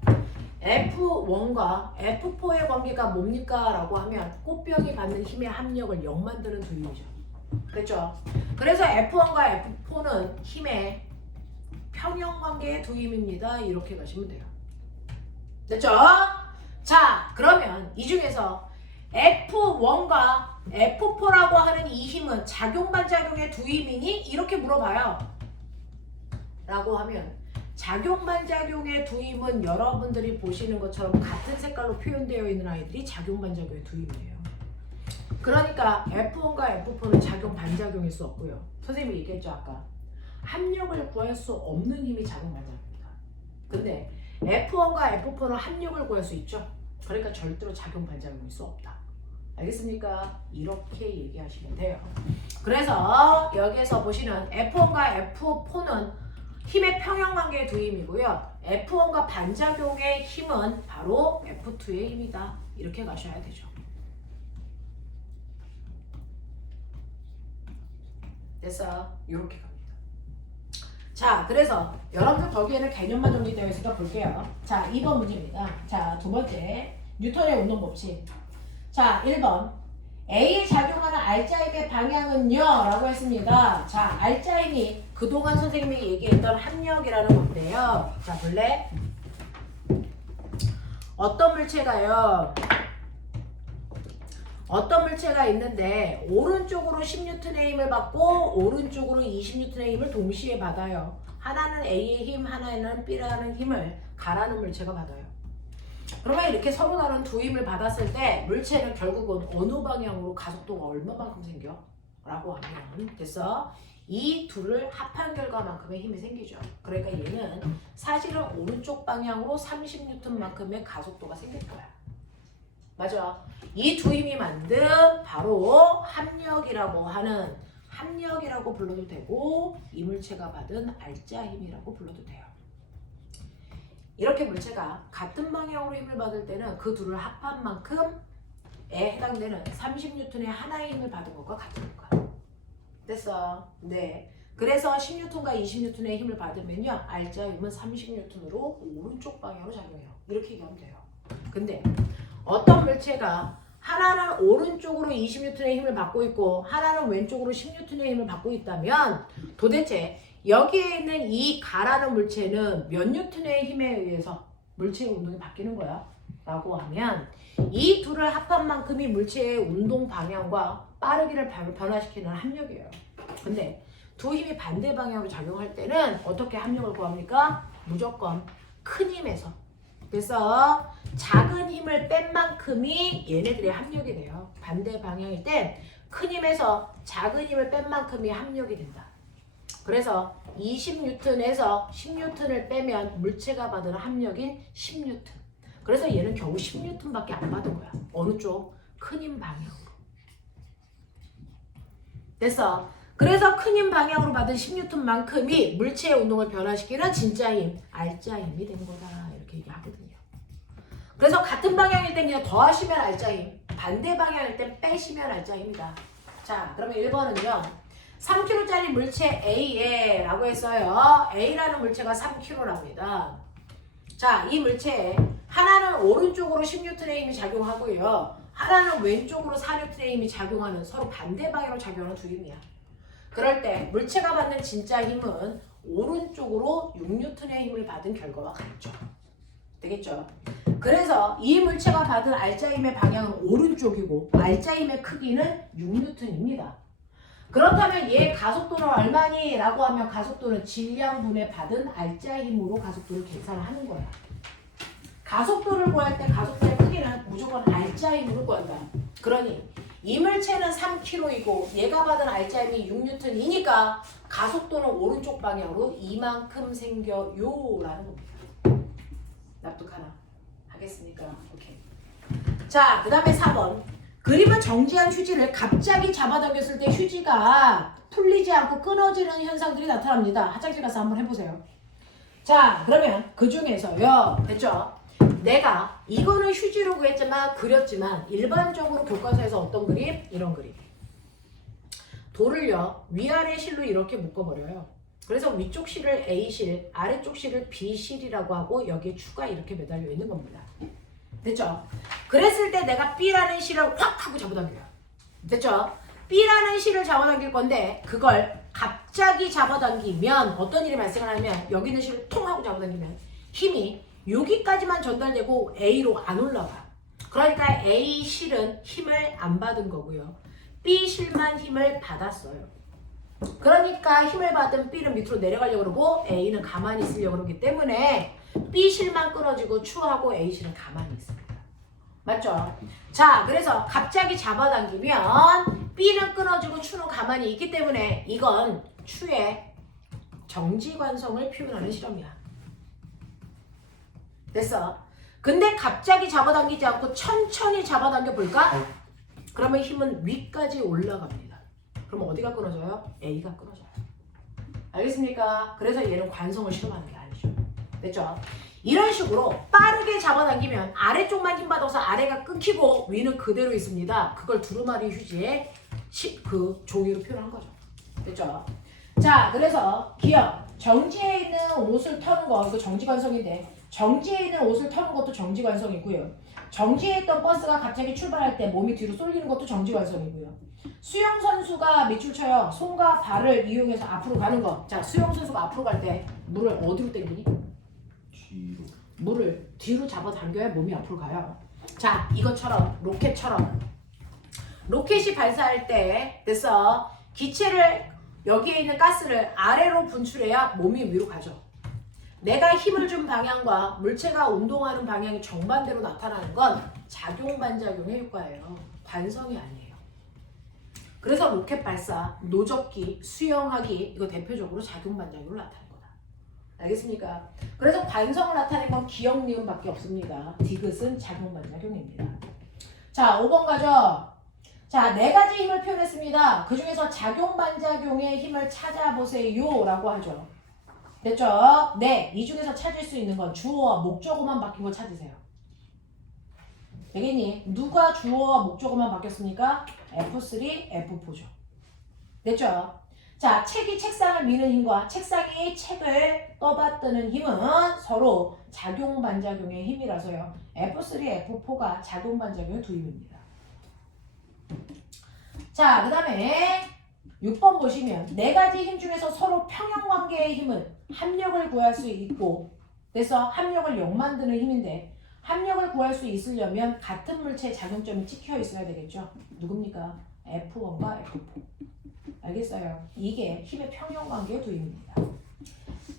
F1과 F4의 관계가 뭡니까? 라고 하면 꽃병이 받는 힘의 합력을 0 만드는 두 힘이죠. 그렇죠? 그래서 F1과 F4는 힘의 평형관계의 두 힘입니다. 이렇게 가시면 돼요. 됐죠? 자, 그러면 이 중에서 F1과 F4라고 하는 이 힘은 작용반작용의 두 힘이니? 이렇게 물어봐요. 라고 하면 작용반작용의 두 힘은 여러분들이 보시는 것처럼 같은 색깔로 표현되어 있는 아이들이 작용반작용의 두 힘이에요. 그러니까 F1과 F4는 작용반작용일 수 없고요. 선생님이 얘기했죠 아까. 합력을 구할 수 없는 힘이 작용반작용입니다. 근데 F1과 F4는 합력을 구할 수 있죠. 그러니까 절대로 작용반작용일 수 없다. 알겠습니까? 이렇게 얘기하시면 돼요. 그래서 여기에서 보시는 F1과 F4는 힘의 평형관계의 두 힘이고요. F1과 반작용의 힘은 바로 F2의 힘이다. 이렇게 가셔야 되죠. 됐어? 이렇게 갑니다. 자, 그래서 여러분들 거기에는 개념만 정리되어 있으니까 볼게요. 자, 2번 문제입니다. 자, 두 번째 뉴턴의 운동법칙. 자, 1번 A에 작용하는 R자임의 방향은요? 라고 했습니다. 자, R자임이 그동안 선생님이 얘기했던 합력이라는 건데요. 자, 볼래? 어떤 물체가요? 어떤 물체가 있는데 오른쪽으로 10N의 힘을 받고 오른쪽으로 20N의 힘을 동시에 받아요. 하나는 A의 힘, 하나는 B라는 힘을 가라는 물체가 받아요. 그러면 이렇게 서로 다른 두 힘을 받았을 때 물체는 결국은 어느 방향으로 가속도가 얼마만큼 생겨? 라고 하면 됐어? 이 둘을 합한 결과만큼의 힘이 생기죠. 그러니까 얘는 사실은 오른쪽 방향으로 30N만큼의 가속도가 생길 거야. 맞아. 이 두 힘이 만든 바로 합력이라고 하는 합력이라고 불러도 되고 이 물체가 받은 알짜 힘이라고 불러도 돼요. 이렇게 물체가 같은 방향으로 힘을 받을 때는 그 둘을 합한 만큼에 해당되는 30N의 하나의 힘을 받은 것과 같은 거야. 됐어? 네. 그래서 10N과 20N의 힘을 받으면요, 알짜 힘은 30N으로 오른쪽 방향으로 작용해요. 이렇게 얘기하면 돼요. 근데 어떤 물체가 하나는 오른쪽으로 20N의 힘을 받고 있고 하나는 왼쪽으로 10N의 힘을 받고 있다면 도대체 여기에 있는 이 가라는 물체는 몇 뉴턴의 힘에 의해서 물체의 운동이 바뀌는 거야? 라고 하면 이 둘을 합한 만큼이 물체의 운동 방향과 빠르기를 변화시키는 합력이에요. 근데 두 힘이 반대 방향으로 작용할 때는 어떻게 합력을 구합니까? 무조건 큰 힘에서. 그래서 작은 힘을 뺀 만큼이 얘네들의 합력이 돼요. 반대 방향일 땐 큰 힘에서 작은 힘을 뺀 만큼이 합력이 된다. 그래서 20N에서 10N을 빼면 물체가 받은 합력인 10N. 그래서 얘는 겨우 10N밖에 안 받은 거야. 어느 쪽? 큰 힘 방향으로. 됐어. 그래서 큰 힘 방향으로 받은 10N만큼이 물체의 운동을 변화시키는 진짜 힘, 알짜 힘이 된 거다. 이렇게 얘기하거든요. 그래서 같은 방향일 땐 그냥 더하시면 알짜 힘, 반대 방향일 땐 빼시면 알짜 힘이다. 자, 그러면 1번은요. 3kg짜리 물체 A에 라고 했어요. A라는 물체가 3kg랍니다. 자, 이 물체에 하나는 오른쪽으로 10N의 힘이 작용하고요. 하나는 왼쪽으로 4N의 힘이 작용하는 서로 반대 방향으로 작용하는 두 힘이야. 그럴 때 물체가 받는 진짜 힘은 오른쪽으로 6N의 힘을 받은 결과와 같죠. 되겠죠? 그래서 이 물체가 받은 알짜 힘의 방향은 오른쪽이고 알짜 힘의 크기는 6N입니다. 그렇다면 얘 가속도는 얼마니? 라고 하면 가속도는 질량분에 받은 알짜 힘으로 가속도를 계산을 하는 거야. 가속도를 구할 때 가속도의 크기는 무조건 알짜 힘으로 구한다. 그러니 이 물체는 3kg이고 얘가 받은 알짜 힘이 6N이니까 가속도는 오른쪽 방향으로 이만큼 생겨요 라는 겁니다. 납득하나? 하겠습니까? 오케이. 자, 그 다음에 4번. 그림은 정지한 휴지를 갑자기 잡아당겼을 때 휴지가 풀리지 않고 끊어지는 현상들이 나타납니다. 화장실 가서 한번 해보세요. 자, 그러면 그 중에서요. 됐죠? 내가 이거는 휴지로 구했지만 그렸지만 일반적으로 교과서에서 어떤 그림? 이런 그림. 돌을요. 위아래 실로 이렇게 묶어버려요. 그래서 위쪽 실을 A실, 아래쪽 실을 B실이라고 하고 여기에 추가 이렇게 매달려 있는 겁니다. 됐죠? 그랬을 때 내가 B라는 실을 확 하고 잡아당겨요. 됐죠? B라는 실을 잡아당길 건데 그걸 갑자기 잡아당기면 어떤 일이 발생을 하면 여기 있는 실을 통 하고 잡아당기면 힘이 여기까지만 전달되고 A로 안 올라가. 그러니까 A 실은 힘을 안 받은 거고요. B 실만 힘을 받았어요. 그러니까 힘을 받은 B는 밑으로 내려가려고 그러고 A는 가만히 있으려고 그러기 때문에 B 실만 끊어지고 추하고 A 실은 가만히 있습니다. 맞죠? 자, 그래서 갑자기 잡아당기면 B는 끊어지고 추는 가만히 있기 때문에 이건 추의 정지관성을 표현하는 실험이야. 됐어? 근데 갑자기 잡아당기지 않고 천천히 잡아당겨 볼까? 그러면 힘은 위까지 올라갑니다. 그럼 어디가 끊어져요? A가 끊어져요. 알겠습니까? 그래서 얘는 관성을 실험하는 게 아니죠. 됐죠? 이런 식으로 빠르게 잡아당기면 아래쪽만 힘 받아서 아래가 끊기고 위는 그대로 있습니다. 그걸 두루마리 휴지의 그 종이로 표현한 거죠. 됐죠? 자, 그래서 기억. 정지해 있는 옷을 터는 거, 이거 정지관성인데 정지해 있는 옷을 터는 것도 정지관성이고요. 정지해 있던 버스가 갑자기 출발할 때 몸이 뒤로 쏠리는 것도 정지관성이고요. 수영선수가 밑줄 쳐요. 손과 발을 이용해서 앞으로 가는 거. 자, 수영선수가 앞으로 갈 때 물을 어디로 당기니? 뒤로. 물을 뒤로 잡아당겨야 몸이 앞으로 가요. 자, 이것처럼 로켓처럼 로켓이 발사할 때 됐어. 기체를 여기에 있는 가스를 아래로 분출해야 몸이 위로 가죠. 내가 힘을 준 방향과 물체가 운동하는 방향이 정반대로 나타나는 건 작용반작용의 효과예요. 관성이 아니에요. 그래서 로켓 발사, 노젓기, 수영하기 이거 대표적으로 작용반작용으로 나타낸 거다. 알겠습니까? 그래서 관성을 나타낸 건 기억, 니은밖에 없습니다. 디귿은 작용반작용입니다. 자, 5번 가죠. 자, 네 가지 힘을 표현했습니다. 그 중에서 작용 반작용의 힘을 찾아보세요 라고 하죠. 됐죠? 네, 이 중에서 찾을 수 있는 건 주어와 목적어만 바뀐 걸 찾으세요. 되겠니? 누가 주어와 목적어만 바뀌었습니까? F3, F4죠. 됐죠? 자, 책이 책상을 미는 힘과 책상이 책을 떠받드는 힘은 서로 작용 반작용의 힘이라서요. F3, F4가 작용 반작용의 두 힘입니다. 자, 그 다음에 6번 보시면 네 가지 힘 중에서 서로 평형관계의 힘은 합력을 구할 수 있고, 그래서 합력을 0 만드는 힘인데 합력을 구할 수 있으려면 같은 물체의 작용점이 찍혀 있어야 되겠죠. 누굽니까? F1과 F4. 알겠어요? 이게 힘의 평형관계의 두 힘입니다.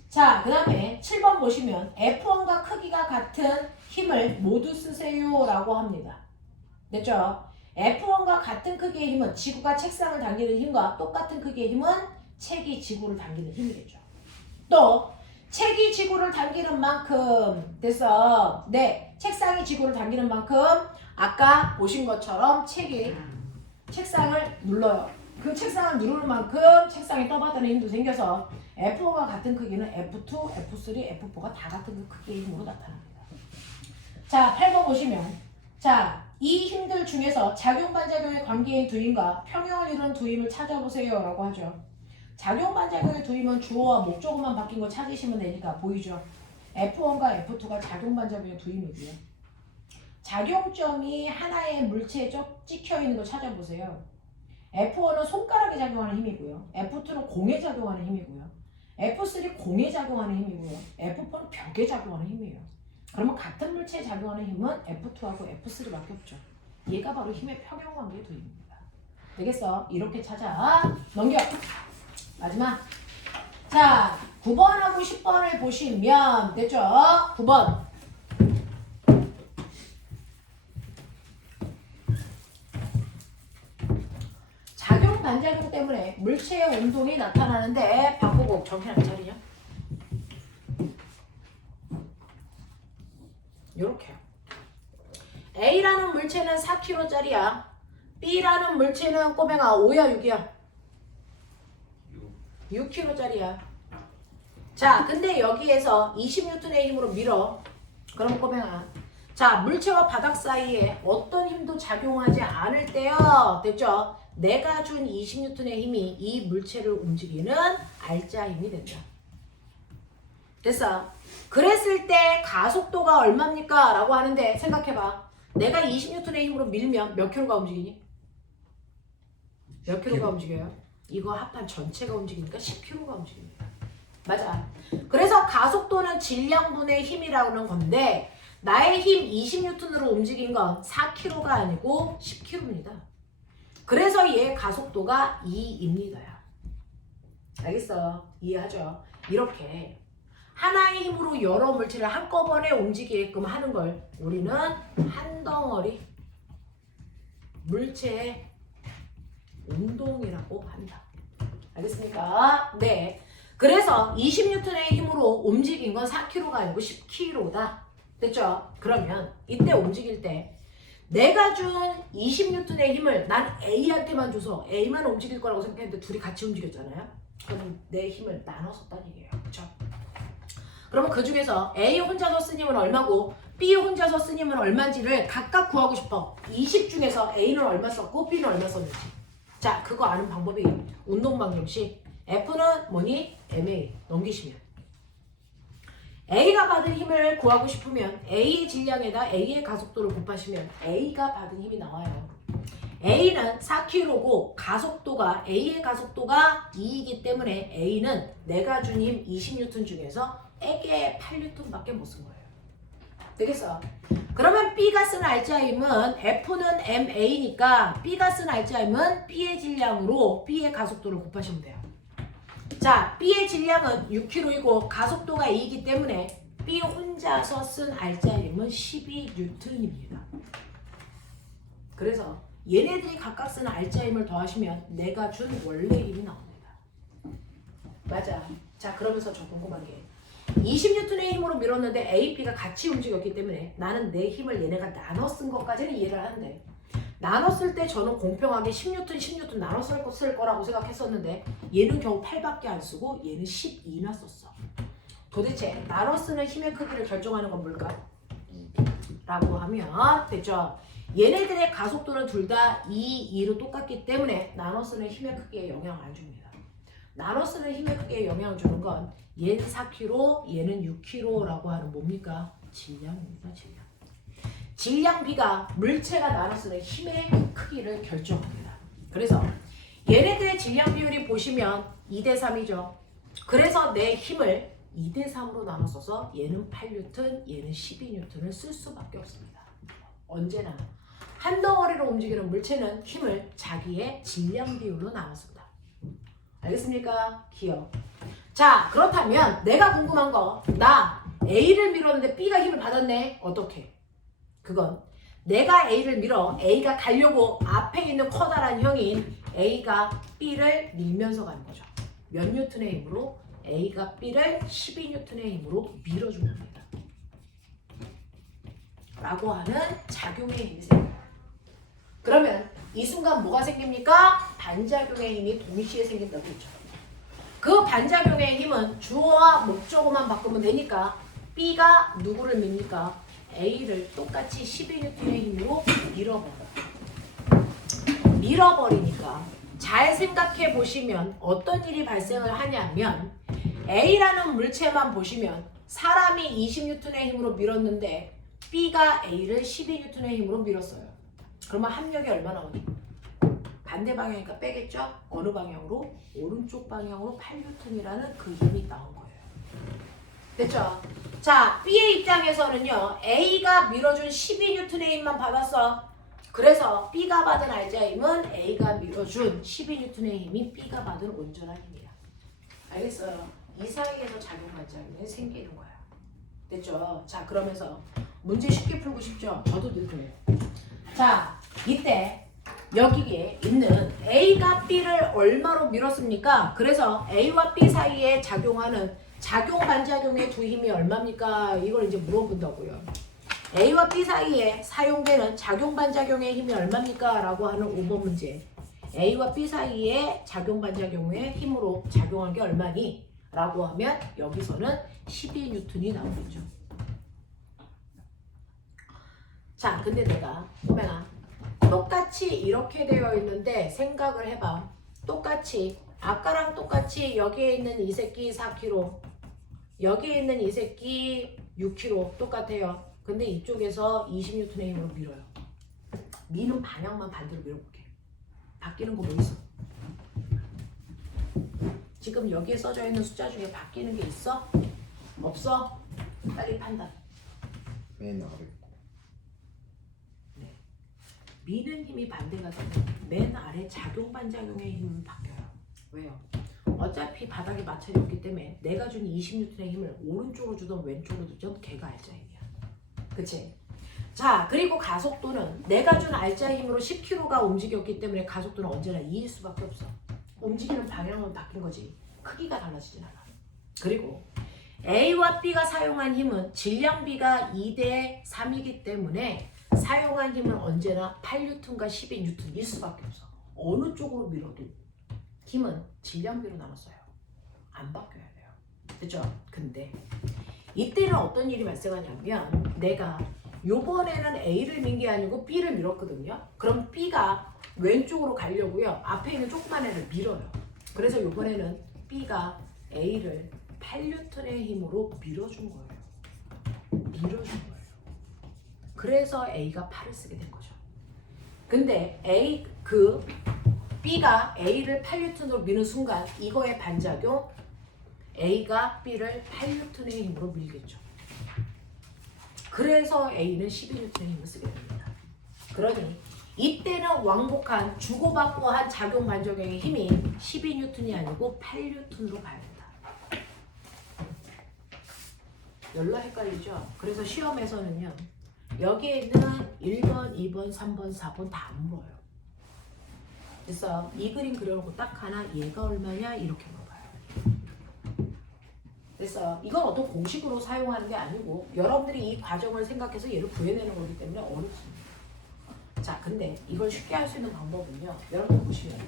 자, 그 다음에 7번 보시면 F1과 크기가 같은 힘을 모두 쓰세요 라고 합니다. 됐죠? F1과 같은 크기의 힘은 지구가 책상을 당기는 힘과 똑같은 크기의 힘은 책이 지구를 당기는 힘이겠죠. 또 책이 지구를 당기는 만큼, 됐어. 네, 책상이 지구를 당기는 만큼 아까 보신 것처럼 책이 책상을 눌러요. 그 책상을 누르는 만큼 책상이 떠받드는 힘도 생겨서 F1과 같은 크기는 F2, F3, F4가 다 같은 그 크기의 힘으로 나타납니다. 자, 8번 보시면 자, 이 힘들 중에서 작용 반작용의 관계인 두 힘과 평형을 이루는 두 힘을 찾아보세요 라고 하죠. 작용 반작용의 두 힘은 주어와 목적어만 바뀐 거 찾으시면 되니까 보이죠. F1과 F2가 작용 반작용의 두 힘이고요. 작용점이 하나의 물체에 찍혀 있는 거 찾아보세요. F1은 손가락에 작용하는 힘이고요. F2는 공에 작용하는 힘이고요. F3 공에 작용하는 힘이고요. F4는 벽에 작용하는 힘이에요. 그러면 같은 물체에 작용하는 힘은 F2하고 F3밖에 없죠. 얘가 바로 힘의 평형관계의 두 힘입니다. 되겠어? 이렇게 찾아 넘겨. 마지막. 자, 9번하고 10번을 보시면 됐죠? 9번. 작용 반작용 때문에 물체의 운동이 나타나는데 바꾸고 정신 안 차리냐? 요렇게 A라는 물체는 4kg짜리야. B라는 물체는 꼬맹아 5야 6이야? 6kg짜리야. 자, 근데 여기에서 20N의 힘으로 밀어. 그럼 꼬맹아, 자, 물체와 바닥 사이에 어떤 힘도 작용하지 않을 때요. 됐죠? 내가 준 20N의 힘이 이 물체를 움직이는 알짜 힘이 된다. 됐어? 그랬을 때 가속도가 얼마입니까? 라고 하는데 생각해봐. 내가 20N의 힘으로 밀면 몇 킬로가 움직이니? 몇 킬로가 움직여요? 이거 합판 전체가 움직이니까 10킬로가 움직입니다. 맞아. 그래서 가속도는 질량분의 힘이라는 건데 나의 힘 20N으로 움직인 건 4킬로가 아니고 10킬로입니다. 그래서 얘 가속도가 2입니다. 알겠어? 이해하죠? 이렇게 하나의 힘으로 여러 물체를 한꺼번에 움직이게끔 하는 걸 우리는 한 덩어리 물체의 운동이라고 한다. 알겠습니까? 네. 그래서 20N의 힘으로 움직인 건 4kg가 아니고 10kg다. 됐죠? 그러면 이때 움직일 때 내가 준 20N의 힘을 난 A한테만 줘서 A만 움직일 거라고 생각했는데 둘이 같이 움직였잖아요. 그럼 내 힘을 나눠 썼다는 얘기예요. 그렇죠? 그러면 그 중에서 A 혼자서 쓴 힘은 얼마고 B 혼자서 쓴 힘은 얼마인지를 각각 구하고 싶어. 20 중에서 A는 얼마 썼고 B는 얼마 썼는지. 자, 그거 아는 방법이 운동방정식. F는 뭐니? MA. 넘기시면. A가 받은 힘을 구하고 싶으면 A의 질량에다 A의 가속도를 곱하시면 A가 받은 힘이 나와요. A는 4kg고 가속도가 A의 가속도가 2이기 때문에 A는 내가 준 힘 20N 중에서 액의 8N밖에 못 쓴 거예요. 되겠어? 그러면 B가 쓴 알짜 힘은 F는 MA니까 B가 쓴 알짜 힘은 B의 질량으로 B의 가속도를 곱하시면 돼요. 자, B의 질량은 6kg이고 가속도가 2이기 때문에 B 혼자서 쓴 알짜 힘은 12N입니다. 그래서 얘네들이 각각 쓴 알짜 힘을 더하시면 내가 준 원래 힘이 나옵니다. 맞아. 자, 그러면서 저 궁금한 게 20N의 힘으로 밀었는데 A, B가 같이 움직였기 때문에 나는 내 힘을 얘네가 나눠 쓴 것까지는 이해를 하는데 나눴을 때 저는 공평하게 10N 나눠 쓸 거라고 생각했었는데 얘는 겨우 8밖에 안 쓰고 얘는 12나 썼어. 도대체 나눠 쓰는 힘의 크기를 결정하는 건 뭘까? 라고 하면 됐죠? 얘네들의 가속도는 둘 다 2, 2로 똑같기 때문에 나눠 쓰는 힘의 크기에 영향을 안 줍니다. 나눠 쓰는 힘의 크기에 영향을 주는 건 얘는 4kg, 얘는 6kg라고 하는 뭡니까? 질량입니다. 질량. 질량비가 물체가 나눠 쓰는 힘의 크기를 결정합니다. 그래서 얘네들의 질량 비율이 보시면 2대 3이죠. 그래서 내 힘을 2대 3으로 나눠 써서 얘는 8N, 얘는 12N을 쓸 수밖에 없습니다. 언제나 한 덩어리로 움직이는 물체는 힘을 자기의 질량 비율로 나눴습니다. 알겠습니까? 기억. 자, 그렇다면 내가 궁금한 거, 나 A를 밀었는데 B가 힘을 받았네. 어떻게? 그건 내가 A를 밀어 A가 가려고 앞에 있는 커다란 형인 A가 B를 밀면서 가는 거죠. 몇 뉴턴의 힘으로? A가 B를 12N의 힘으로 밀어준 겁니다. 라고 하는 작용의 힘이 생겨요. 그러면 이 순간 뭐가 생깁니까? 반작용의 힘이 동시에 생긴다고 했죠. 그 반작용의 힘은 주어와 목적어만 바꾸면 되니까 B가 누구를 밉니까? A를 똑같이 12N의 힘으로 밀어버리니까 잘 생각해 보시면 어떤 일이 발생을 하냐면 A라는 물체만 보시면 사람이 20N의 힘으로 밀었는데 B가 A를 12N의 힘으로 밀었어요. 그러면 합력이 얼마나 오니? 반대 방향이니까 빼겠죠? 어느 방향으로? 오른쪽 방향으로 8N이라는 그 힘이 나온 거예요. 됐죠? 자, B의 입장에서는요. A가 밀어준 12N의 힘만 받았어. 그래서 B가 받은 알자의 힘은 A가 밀어준 12N의 힘이 B가 받은 온전한 힘이야. 알겠어요? 이 사이에서 작용반작용이 생기는 거야. 됐죠? 자, 그러면서 문제 쉽게 풀고 싶죠? 저도 늘 그래요. 자, 이때 여기에 있는 A가 B를 얼마로 밀었습니까? 그래서 A와 B 사이에 작용하는 작용 반작용의 두 힘이 얼마입니까? 이걸 이제 물어본다고요. A와 B 사이에 사용되는 작용 반작용의 힘이 얼마입니까? 라고 하는 5번 문제. A와 B 사이에 작용 반작용의 힘으로 작용한 게 얼마니? 라고 하면 여기서는 12N이 나오겠죠. 자, 근데 내가 꼬맹아 똑같이 이렇게 되어 있는데 생각을 해봐. 똑같이 아까랑 똑같이 여기에 있는 이 새끼 4kg, 여기에 있는 이 새끼 6kg 똑같아요. 근데 이쪽에서 20N의 힘으로 밀어요. 미는 방향만 반대로 밀어볼게. 바뀌는 거 뭐 있어? 지금 여기에 써져 있는 숫자 중에 바뀌는 게 있어? 없어? 빨리 판단. 맨 아래 거. 네. 미는 힘이 반대가 되면 맨 아래 작용 반작용의 힘은 바뀌어요. 왜요? 어차피 바닥에 마찰이 없기 때문에 내가 준 20N의 힘을 오른쪽으로 주든 왼쪽으로 주든 걔가 알자 힘이야. 그치? 자, 그리고 가속도는 내가 준 알자 힘으로 10kg가 움직였기 때문에 가속도는 언제나 2일 수밖에 없어. 움직이는 방향은 바뀐 거지. 크기가 달라지진 않아. 그리고 A와 B가 사용한 힘은 질량비가 2대 3이기 때문에 사용한 힘은 언제나 8N과 12N일 수밖에 없어. 어느 쪽으로 밀어도 힘은 질량비로 나눴어요. 안 바뀌어야 돼요. 그죠? 근데 이때는 어떤 일이 발생하냐면 내가 요번에는 A를 민 게 아니고 B를 밀었거든요. 그럼 B가 왼쪽으로 가려고요. 앞에 있는 조그만 애를 밀어요. 그래서 요번에는 B가 A를 8N의 힘으로 밀어준 거예요. 밀어준 거예요. 그래서 A가 8을 쓰게 된 거죠. 근데 B가 A를 8N으로 미는 순간 이거의 반작용 A가 B를 8N의 힘으로 밀겠죠. 그래서 A는 12N의 힘을 쓰게 됩니다. 그러니 이때는 왕복한 주고받고 한 작용 반작용의 힘이 12N이 아니고 8N으로 가야 된다. 열나 헷갈리죠? 그래서 시험에서는요. 여기에 있는 1번, 2번, 3번, 4번 다 안 물어요. 그래서 이 그림 그려놓고 딱 하나 얘가 얼마냐 이렇게 물어봐요. 그래서 이건 어떤 공식으로 사용하는 게 아니고 여러분들이 이 과정을 생각해서 얘를 구해내는 거기 때문에 어렵습니다. 자, 근데 이걸 쉽게 할 수 있는 방법은요. 여러분 보시면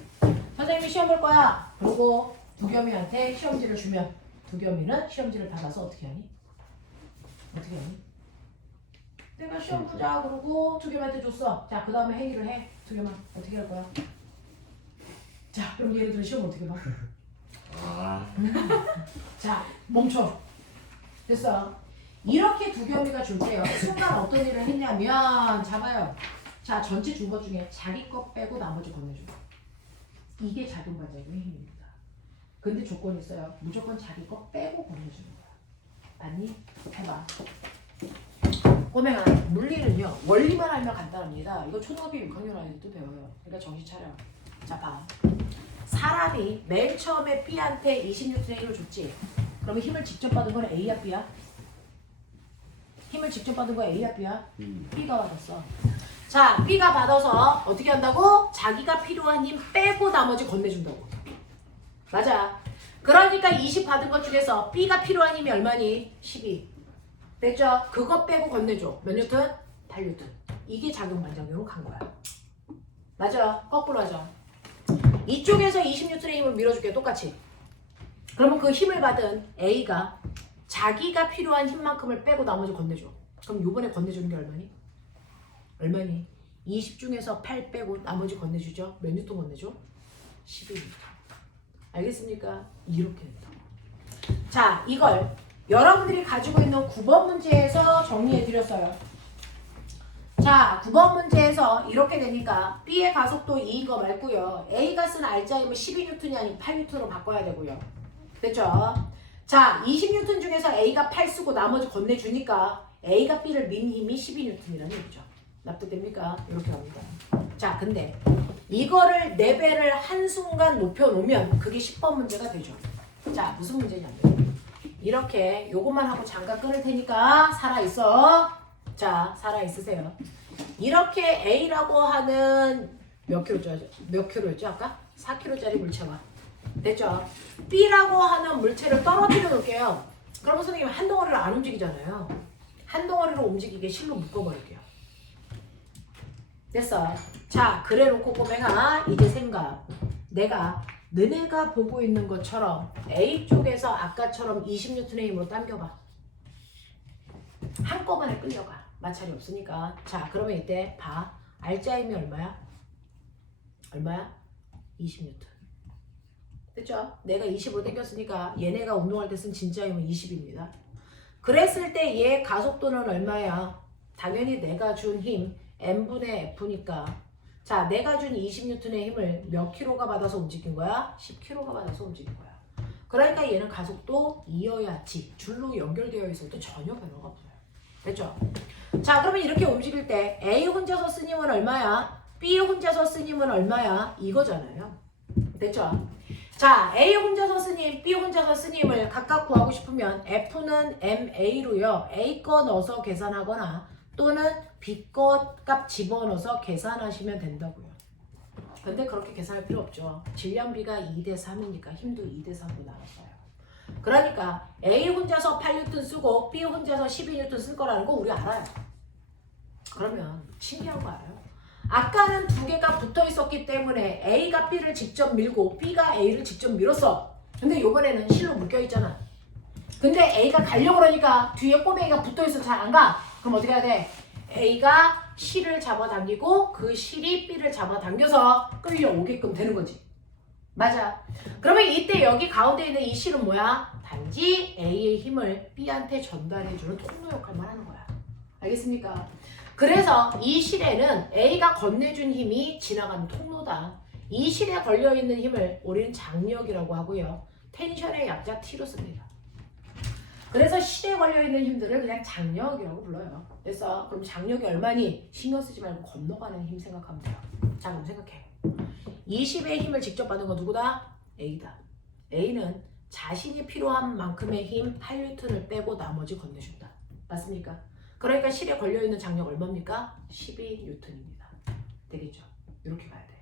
선생님이 시험 볼 거야. 그리고 두겸이한테 시험지를 주면 두겸이는 시험지를 받아서 어떻게 하니? 어떻게 하니? 내가 시험 보자 그러고 두겸한테 줬어. 자, 그 다음에 행위를 해. 두겸아 어떻게 할 거야? 자, 그럼 예를 들어 시험 어떻게 봐? 자, 멈춰. 됐어. 이렇게 두겸이가 줄게요. 순간 어떤 일을 했냐면 잡아요. 자, 전체 준 것 중에 자기 것 빼고 나머지 건네줘. 이게 작용반작용의 힘입니다. 근데 조건이 있어요. 무조건 자기 것 빼고 건네주는 거야. 아니? 해봐. 꼬맹아, 물리는요. 원리만 알면 간단합니다. 이거 초등학교 6학년 아이들도 배워요. 그러니까 정신 차려. 자, 봐. 사람이 맨 처음에 B한테 26N의 힘을 줬지. 그러면 힘을 직접 받은 건 A야, B야? 힘을 직접 받은 거 A야, B야? B가 받았어. 자, B가 받아서 어떻게 한다고? 자기가 필요한 힘 빼고 나머지 건네준다고. 맞아. 그러니까 20 받은 것 중에서 B가 필요한 힘이 얼마니? 12. 됐죠? 그거 빼고 건네줘. 몇 뉴턴? 8뉴턴. 이게 작용반작용으로 간 거야. 맞아. 거꾸로 하자. 이쪽에서 20뉴턴의 힘을 밀어줄게. 똑같이. 그러면 그 힘을 받은 A가 자기가 필요한 힘만큼을 빼고 나머지 건네줘. 그럼 요번에 건네주는 게 얼마니? 얼마니? 20 중에서 8 빼고 나머지 건네주죠? 몇 뉴턴 건네줘? 12뉴턴. 알겠습니까? 이렇게 된다. 자, 이걸 여러분들이 가지고 있는 9번 문제에서 정리해드렸어요. 자, 9번 문제에서 이렇게 되니까 B의 가속도 2인 거 말고요. A가 쓴 R자임을 12뉴턴이 아니고 8뉴턴으로 바꿔야 되고요. 됐죠? 자, 20뉴턴 중에서 A가 8 쓰고 나머지 건네주니까 A가 B를 민 힘이 12뉴턴이라는 얘기죠. 납득됩니까? 이렇게 갑니다. 자, 근데 이거를 4배를 한순간 높여놓으면 그게 10번 문제가 되죠. 자, 무슨 문제냐면 이렇게 요것만 하고 잠깐 끊을 테니까 살아있어. 자, 살아있으세요. 이렇게 A라고 하는 몇 킬로였죠 아까? 4킬로짜리 물체가 됐죠? B라고 하는 물체를 떨어뜨려 놓을게요. 그러면 선생님 한 덩어리를 안 움직이잖아요. 한 덩어리로 움직이게 실로 묶어버릴게요. 됐어. 자, 그래 놓고 꼬맹아 이제 생각. 내가 너네가 보고 있는 것처럼 A쪽에서 아까처럼 20뉴턴의 힘으로 당겨봐. 한꺼번에 끌려가. 마찰이 없으니까. 자, 그러면 이때 봐. R자 힘이 얼마야? 얼마야? 20뉴턴. 됐죠? 내가 25 당겼으니까 얘네가 운동할 때 쓴 진짜 힘은 20입니다. 그랬을 때 얘 가속도는 얼마야? 당연히 내가 준 힘 M분의 F니까 자, 내가 준 20뉴턴의 힘을 몇 킬로가 받아서 움직인 거야? 10킬로가 받아서 움직인 거야. 그러니까 얘는 가속도 2여야지 줄로 연결되어 있어도 전혀 변화가 없어요. 됐죠? 자, 그러면 이렇게 움직일 때 A 혼자서 쓴 힘은 얼마야? B 혼자서 쓴 힘은 얼마야? 이거잖아요. 됐죠? 자, A 혼자서 쓴 힘, B 혼자서 쓴 힘을 각각 구하고 싶으면 F는 MA로요. A 거 넣어서 계산하거나 또는 B 거 값 집어넣어서 계산하시면 된다고요. 근데 그렇게 계산할 필요 없죠. 질량비가 2대 3이니까 힘도 2대 3으로 나왔어요. 그러니까 A 혼자서 8뉴턴 쓰고 B 혼자서 12뉴턴 쓸 거라는 거 우리 알아요. 그러면 신기한 거 알아요? 아까는 두 개가 붙어 있었기 때문에 A가 B를 직접 밀고 B가 A를 직접 밀었어. 근데 이번에는 실로 묶여 있잖아. 근데 A가 가려고 그러니까 뒤에 꼬맹이가 붙어 있어서 잘 안 가. 그럼 어떻게 해야 돼? A가 실을 잡아당기고 그 실이 B를 잡아당겨서 끌려오게끔 되는 거지. 맞아. 그러면 이때 여기 가운데 있는 이 실은 뭐야? 단지 A의 힘을 B한테 전달해주는 통로 역할만 하는 거야. 알겠습니까? 그래서 이 실에는 A가 건네준 힘이 지나가는 통로다. 이 실에 걸려있는 힘을 우리는 장력이라고 하고요. 텐션의 약자 T로 씁니다. 그래서 실에 걸려있는 힘들을 그냥 장력이라고 불러요. 그래서 그럼 장력이 얼마니? 신경 쓰지 말고 건너가는 힘 생각하면 돼요. 자, 그럼 생각해. 20의 힘을 직접 받은 거 누구다? A다. A는 자신이 필요한 만큼의 힘 8뉴턴을 빼고 나머지 건네준다. 맞습니까? 그러니까 실에 걸려있는 장력 얼마입니까? 12뉴턴입니다. 되겠죠? 이렇게 가야 돼.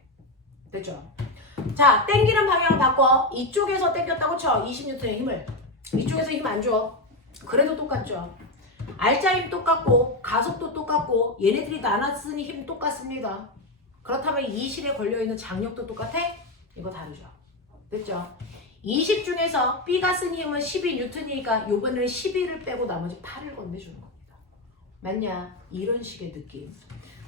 됐죠? 자, 당기는 방향 바꿔. 이쪽에서 당겼다고 쳐. 20뉴턴의 힘을. 이쪽에서 힘 안 줘. 그래도 똑같죠? R자 힘 똑같고 가속도 똑같고 얘네들이 나눠 쓰니 힘 똑같습니다. 그렇다면 이 실에 걸려있는 장력도 똑같아? 이거 다르죠. 됐죠? 20 중에서 B가 쓴 힘은 12N이니까 요번에는 12를 빼고 나머지 8을 건네주는 겁니다. 맞냐? 이런 식의 느낌.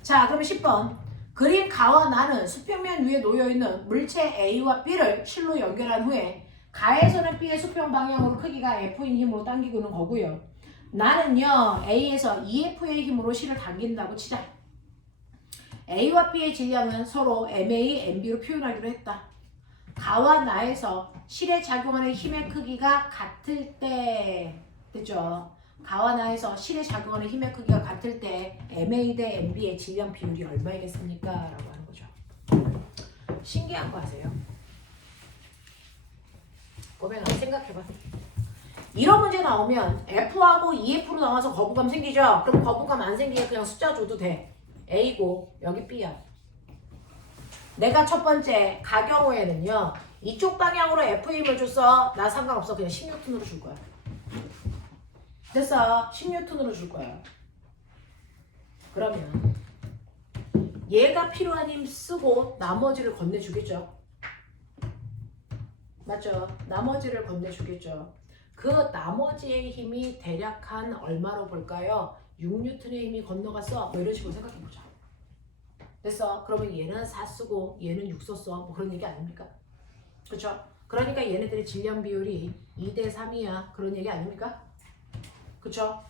자, 그러면 10번. 그린 가와 나는 수평면 위에 놓여있는 물체 A와 B를 실로 연결한 후에 가에서는 B의 수평 방향으로 크기가 F인 힘으로 당기고 있는 거고요. 나는요 A에서 EF의 힘으로 실을 당긴다고 치자. A와 B의 질량은 서로 MA, MB로 표현하기로 했다. 가와 나에서 실에 작용하는 힘의 크기가 같을 때 됐죠? 가와 나에서 실에 작용하는 힘의 크기가 같을 때 MA 대 MB의 질량 비율이 얼마이겠습니까? 라고 하는 거죠. 신기한 거 아세요? 보면 생각해봐. 이런 문제 나오면 F하고 EF로 나와서 거부감 생기죠? 그럼 거부감 안 생기게 그냥 숫자 줘도 돼. A고 여기 B야. 내가 첫 번째 가 경우에는요. 이쪽 방향으로 F의 힘을 줬어. 나 상관없어. 그냥 10N으로 줄 거야. 됐어. 10N으로 줄 거야. 그러면 얘가 필요한 힘 쓰고 나머지를 건네주겠죠. 맞죠? 나머지를 건네주겠죠. 그 나머지의 힘이 대략 한 얼마로 볼까요? 6N의 힘이 건너갔어. 뭐 이런 식으로 생각해보자. 됐어? 그러면 얘는 4 쓰고 얘는 6 썼어. 뭐 그런 얘기 아닙니까? 그쵸? 그러니까 얘네들의 질량 비율이 2대 3이야. 그런 얘기 아닙니까? 그쵸?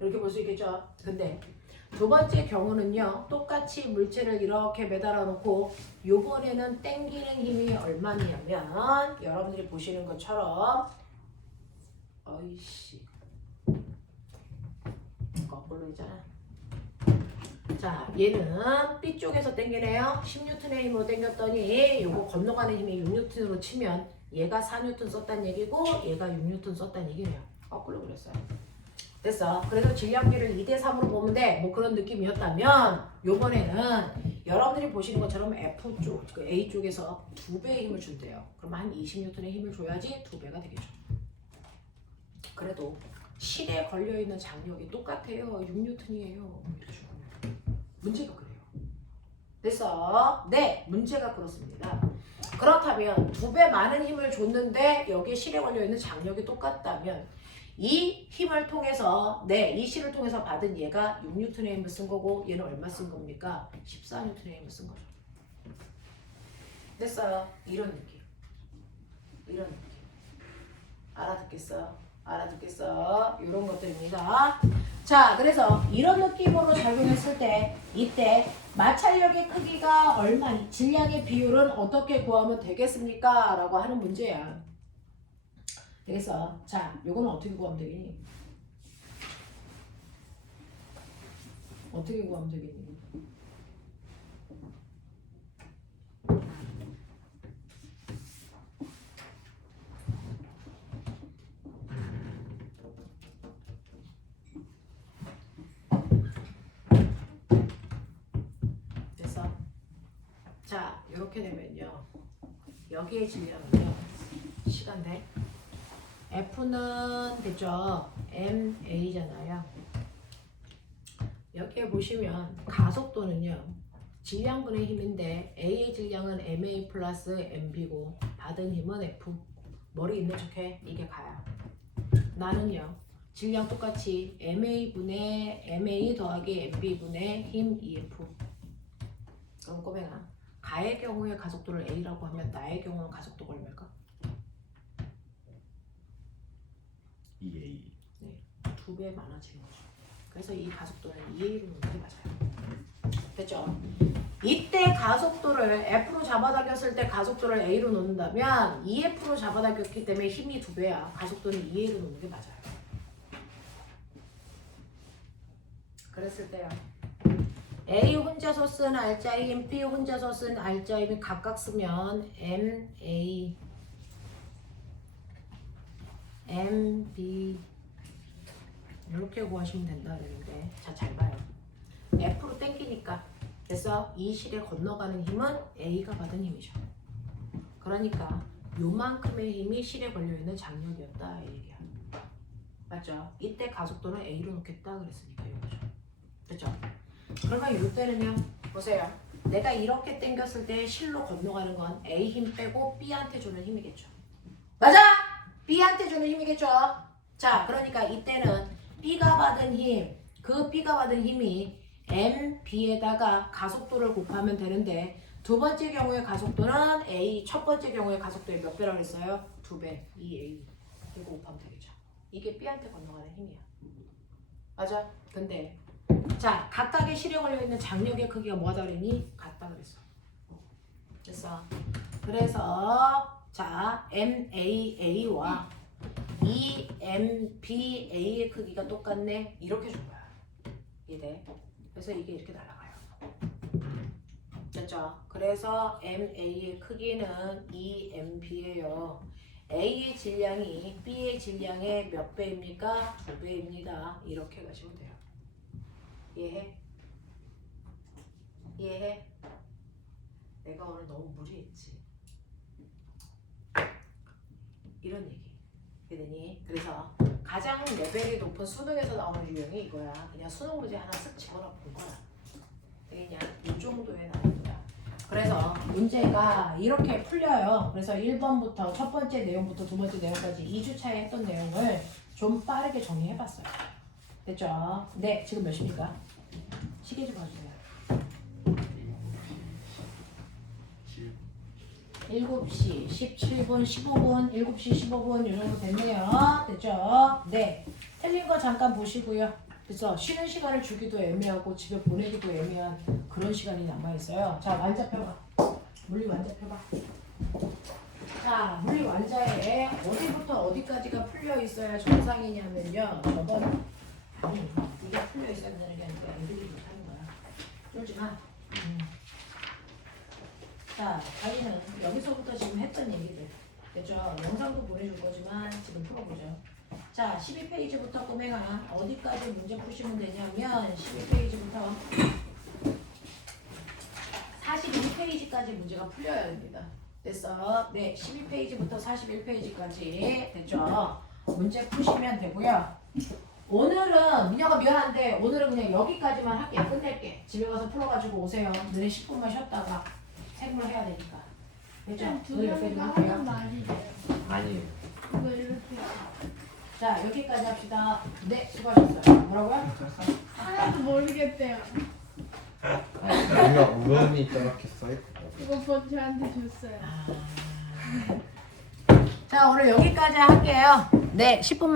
이렇게 볼 수 있겠죠? 근데 두 번째 경우는요. 똑같이 물체를 이렇게 매달아 놓고 요번에는 당기는 힘이 얼마냐면 여러분들이 보시는 것처럼 어이씨 거꾸로 있잖아. 자, 얘는 B쪽에서 당기네요. 10N의 힘으로 당겼더니 요거 건너가는 힘이 6N으로 치면 얘가 4N 썼다는 얘기고 얘가 6N 썼다는 얘기네요. 거꾸로 그렸어요. 됐어. 그래서 질량비를 2대 3으로 보면 돼. 뭐 그런 느낌이었다면 요번에는 여러분들이 보시는 것처럼 F쪽, 그 A쪽에서 2배의 힘을 준대요. 그럼 한 20N의 힘을 줘야지 2배가 되겠죠. 그래도 실에 걸려있는 장력이 똑같아요. 6N이에요. 문제가 그래요. 됐어? 네, 문제가 그렇습니다. 그렇다면 2배 많은 힘을 줬는데 여기에 실에 걸려있는 장력이 똑같다면 이 힘을 통해서 이 실을 통해서 받은 얘가 6N의 힘을 쓴 거고 얘는 얼마 쓴 겁니까? 14N의 힘을 쓴 거죠. 됐어요? 이런 느낌. 이런 느낌. 알아듣겠어? 알아듣겠어? 이런 것들입니다. 자, 그래서 이런 느낌으로 작용했을 때 이때 마찰력의 크기가 얼마니? 질량의 비율은 어떻게 구하면 되겠습니까? 라고 하는 문제야. 되겠어? 자, 요거는 어떻게 구하면 되겠니? 어떻게 구하면 되겠니? 됐어? 자, 이렇게 되면요. 여기에 질량은요. 시간 돼? F는 됐죠? MA잖아요. 여기에 보시면 가속도는요. 질량분의 힘인데 A의 질량은 MA 플러스 MB고 받은 힘은 F. 머리 있는 척해. 이게 가야. 나는요. 질량 똑같이 MA분의 MA 더하기 MB분의 힘 EF. 그럼 꼬맹아. 가의 경우에 가속도를 A라고 하면 나의 경우는 가속도가 얼마일까? 2A. 네, 2배 많아지는 거죠. 그래서 이 가속도는 2A로 놓는 게 맞아요. 됐죠? 이때 가속도를 F로 잡아당겼을 때 가속도를 A로 놓는다면 2F로 잡아당겼기 때문에 힘이 2배야. 가속도는 2A로 놓는 게 맞아요. 그랬을 때요. A 혼자서 쓴 알짜임, B 혼자서 쓴 알짜임이 각각 쓰면 MA MB 이렇게 구하시면 된다 그랬는데 자, 잘 봐요. F로 땡기니까 그래서 이 실에 건너가는 힘은 A가 받은 힘이죠. 그러니까 요만큼의 힘이 실에 걸려있는 장력이었다 이 얘기야. 맞죠? 이때 가속도는 A로 놓겠다 그랬으니까 이거죠. 그렇죠? 그러면 이때는요 보세요. 내가 이렇게 당겼을 때 실로 건너가는 건 A 힘 빼고 B한테 주는 힘이겠죠. 맞아! B한테 주는 힘이겠죠. 자, 그러니까 이때는 B가 받은 힘, 그 B가 받은 힘이 MB에다가 가속도를 곱하면 되는데 두 번째 경우의 가속도는 A, 첫 번째 경우의 가속도의 몇 배라고 했어요? 2배, 2A. 이거 곱하면 되겠죠. 이게 B한테 건너가는 힘이야. 맞아? 근데 자, 각각의 실에 걸려있는 장력의 크기가 뭐하다 그랬니? 같다 그랬어. 됐어. 그래서 자, MAA와 EMBA의 크기가 똑같네. 이렇게 준 거야. 이래. 그래서 이게 이렇게 날아가요. 됐죠? 그래서 MA의 크기는 EMB예요. A의 질량이 B의 질량의 몇 배입니까? 2배입니다. 이렇게 가시면 돼요. 이해해? 이해해? 내가 오늘 너무 무리했지. 이런 얘기. 그러니 그래서 가장 레벨이 높은 수능에서 나오는 유형이 이거야. 그냥 수능 문제 하나 쓱 집어넣고 거야. 그냥 이 정도의 난이도야. 그래서 문제가 이렇게 풀려요. 그래서 1번부터 첫 번째 내용부터 두 번째 내용까지 2주차에 했던 내용을 좀 빠르게 정리해봤어요. 됐죠? 네, 지금 몇 시입니까? 시계 좀 봐주세요. 7시 17분 15분 7시 15분 이 정도 됐네요. 됐죠? 네. 틀린 거 잠깐 보시고요. 그래서 쉬는 시간을 주기도 애매하고 집에 보내기도 애매한 그런 시간이 남아있어요. 자, 완자 펴봐. 물리 완자 펴봐. 자, 물리 완자에 어디부터 어디까지가 풀려 있어야 정상이냐면요. 저번 아니, 이게 풀려 있어야 되는 게 아니라 애들이 못하는 거야. 그러지 마. 자, 자기는 여기서부터 지금 했던 얘기들. 됐죠? 영상도 보내줄 거지만 지금 풀어보죠. 자, 12페이지부터 꼬맹아 어디까지 문제 푸시면 되냐면 12페이지부터 41페이지까지 문제가 풀려야 됩니다. 됐어? 네, 12페이지부터 41페이지까지 됐죠? 문제 푸시면 되고요. 오늘은 민혁아 미안한데 오늘은 그냥 여기까지만 할게. 끝낼게. 집에 가서 풀어가지고 오세요. 너네 10분만 쉬었다가 생물 해야 되니까. 됐죠? 오늘 여기까지만 할게요. 아니에요. 이거 이렇게 자, 여기까지 합시다. 네, 수고하셨어요. 뭐라고요? 하나도 모르겠대요. 뭔가 우연히 저렇게 써있고. 이거 번지한테 줬어요. 자, 오늘 여기까지 할게요. 네, 10분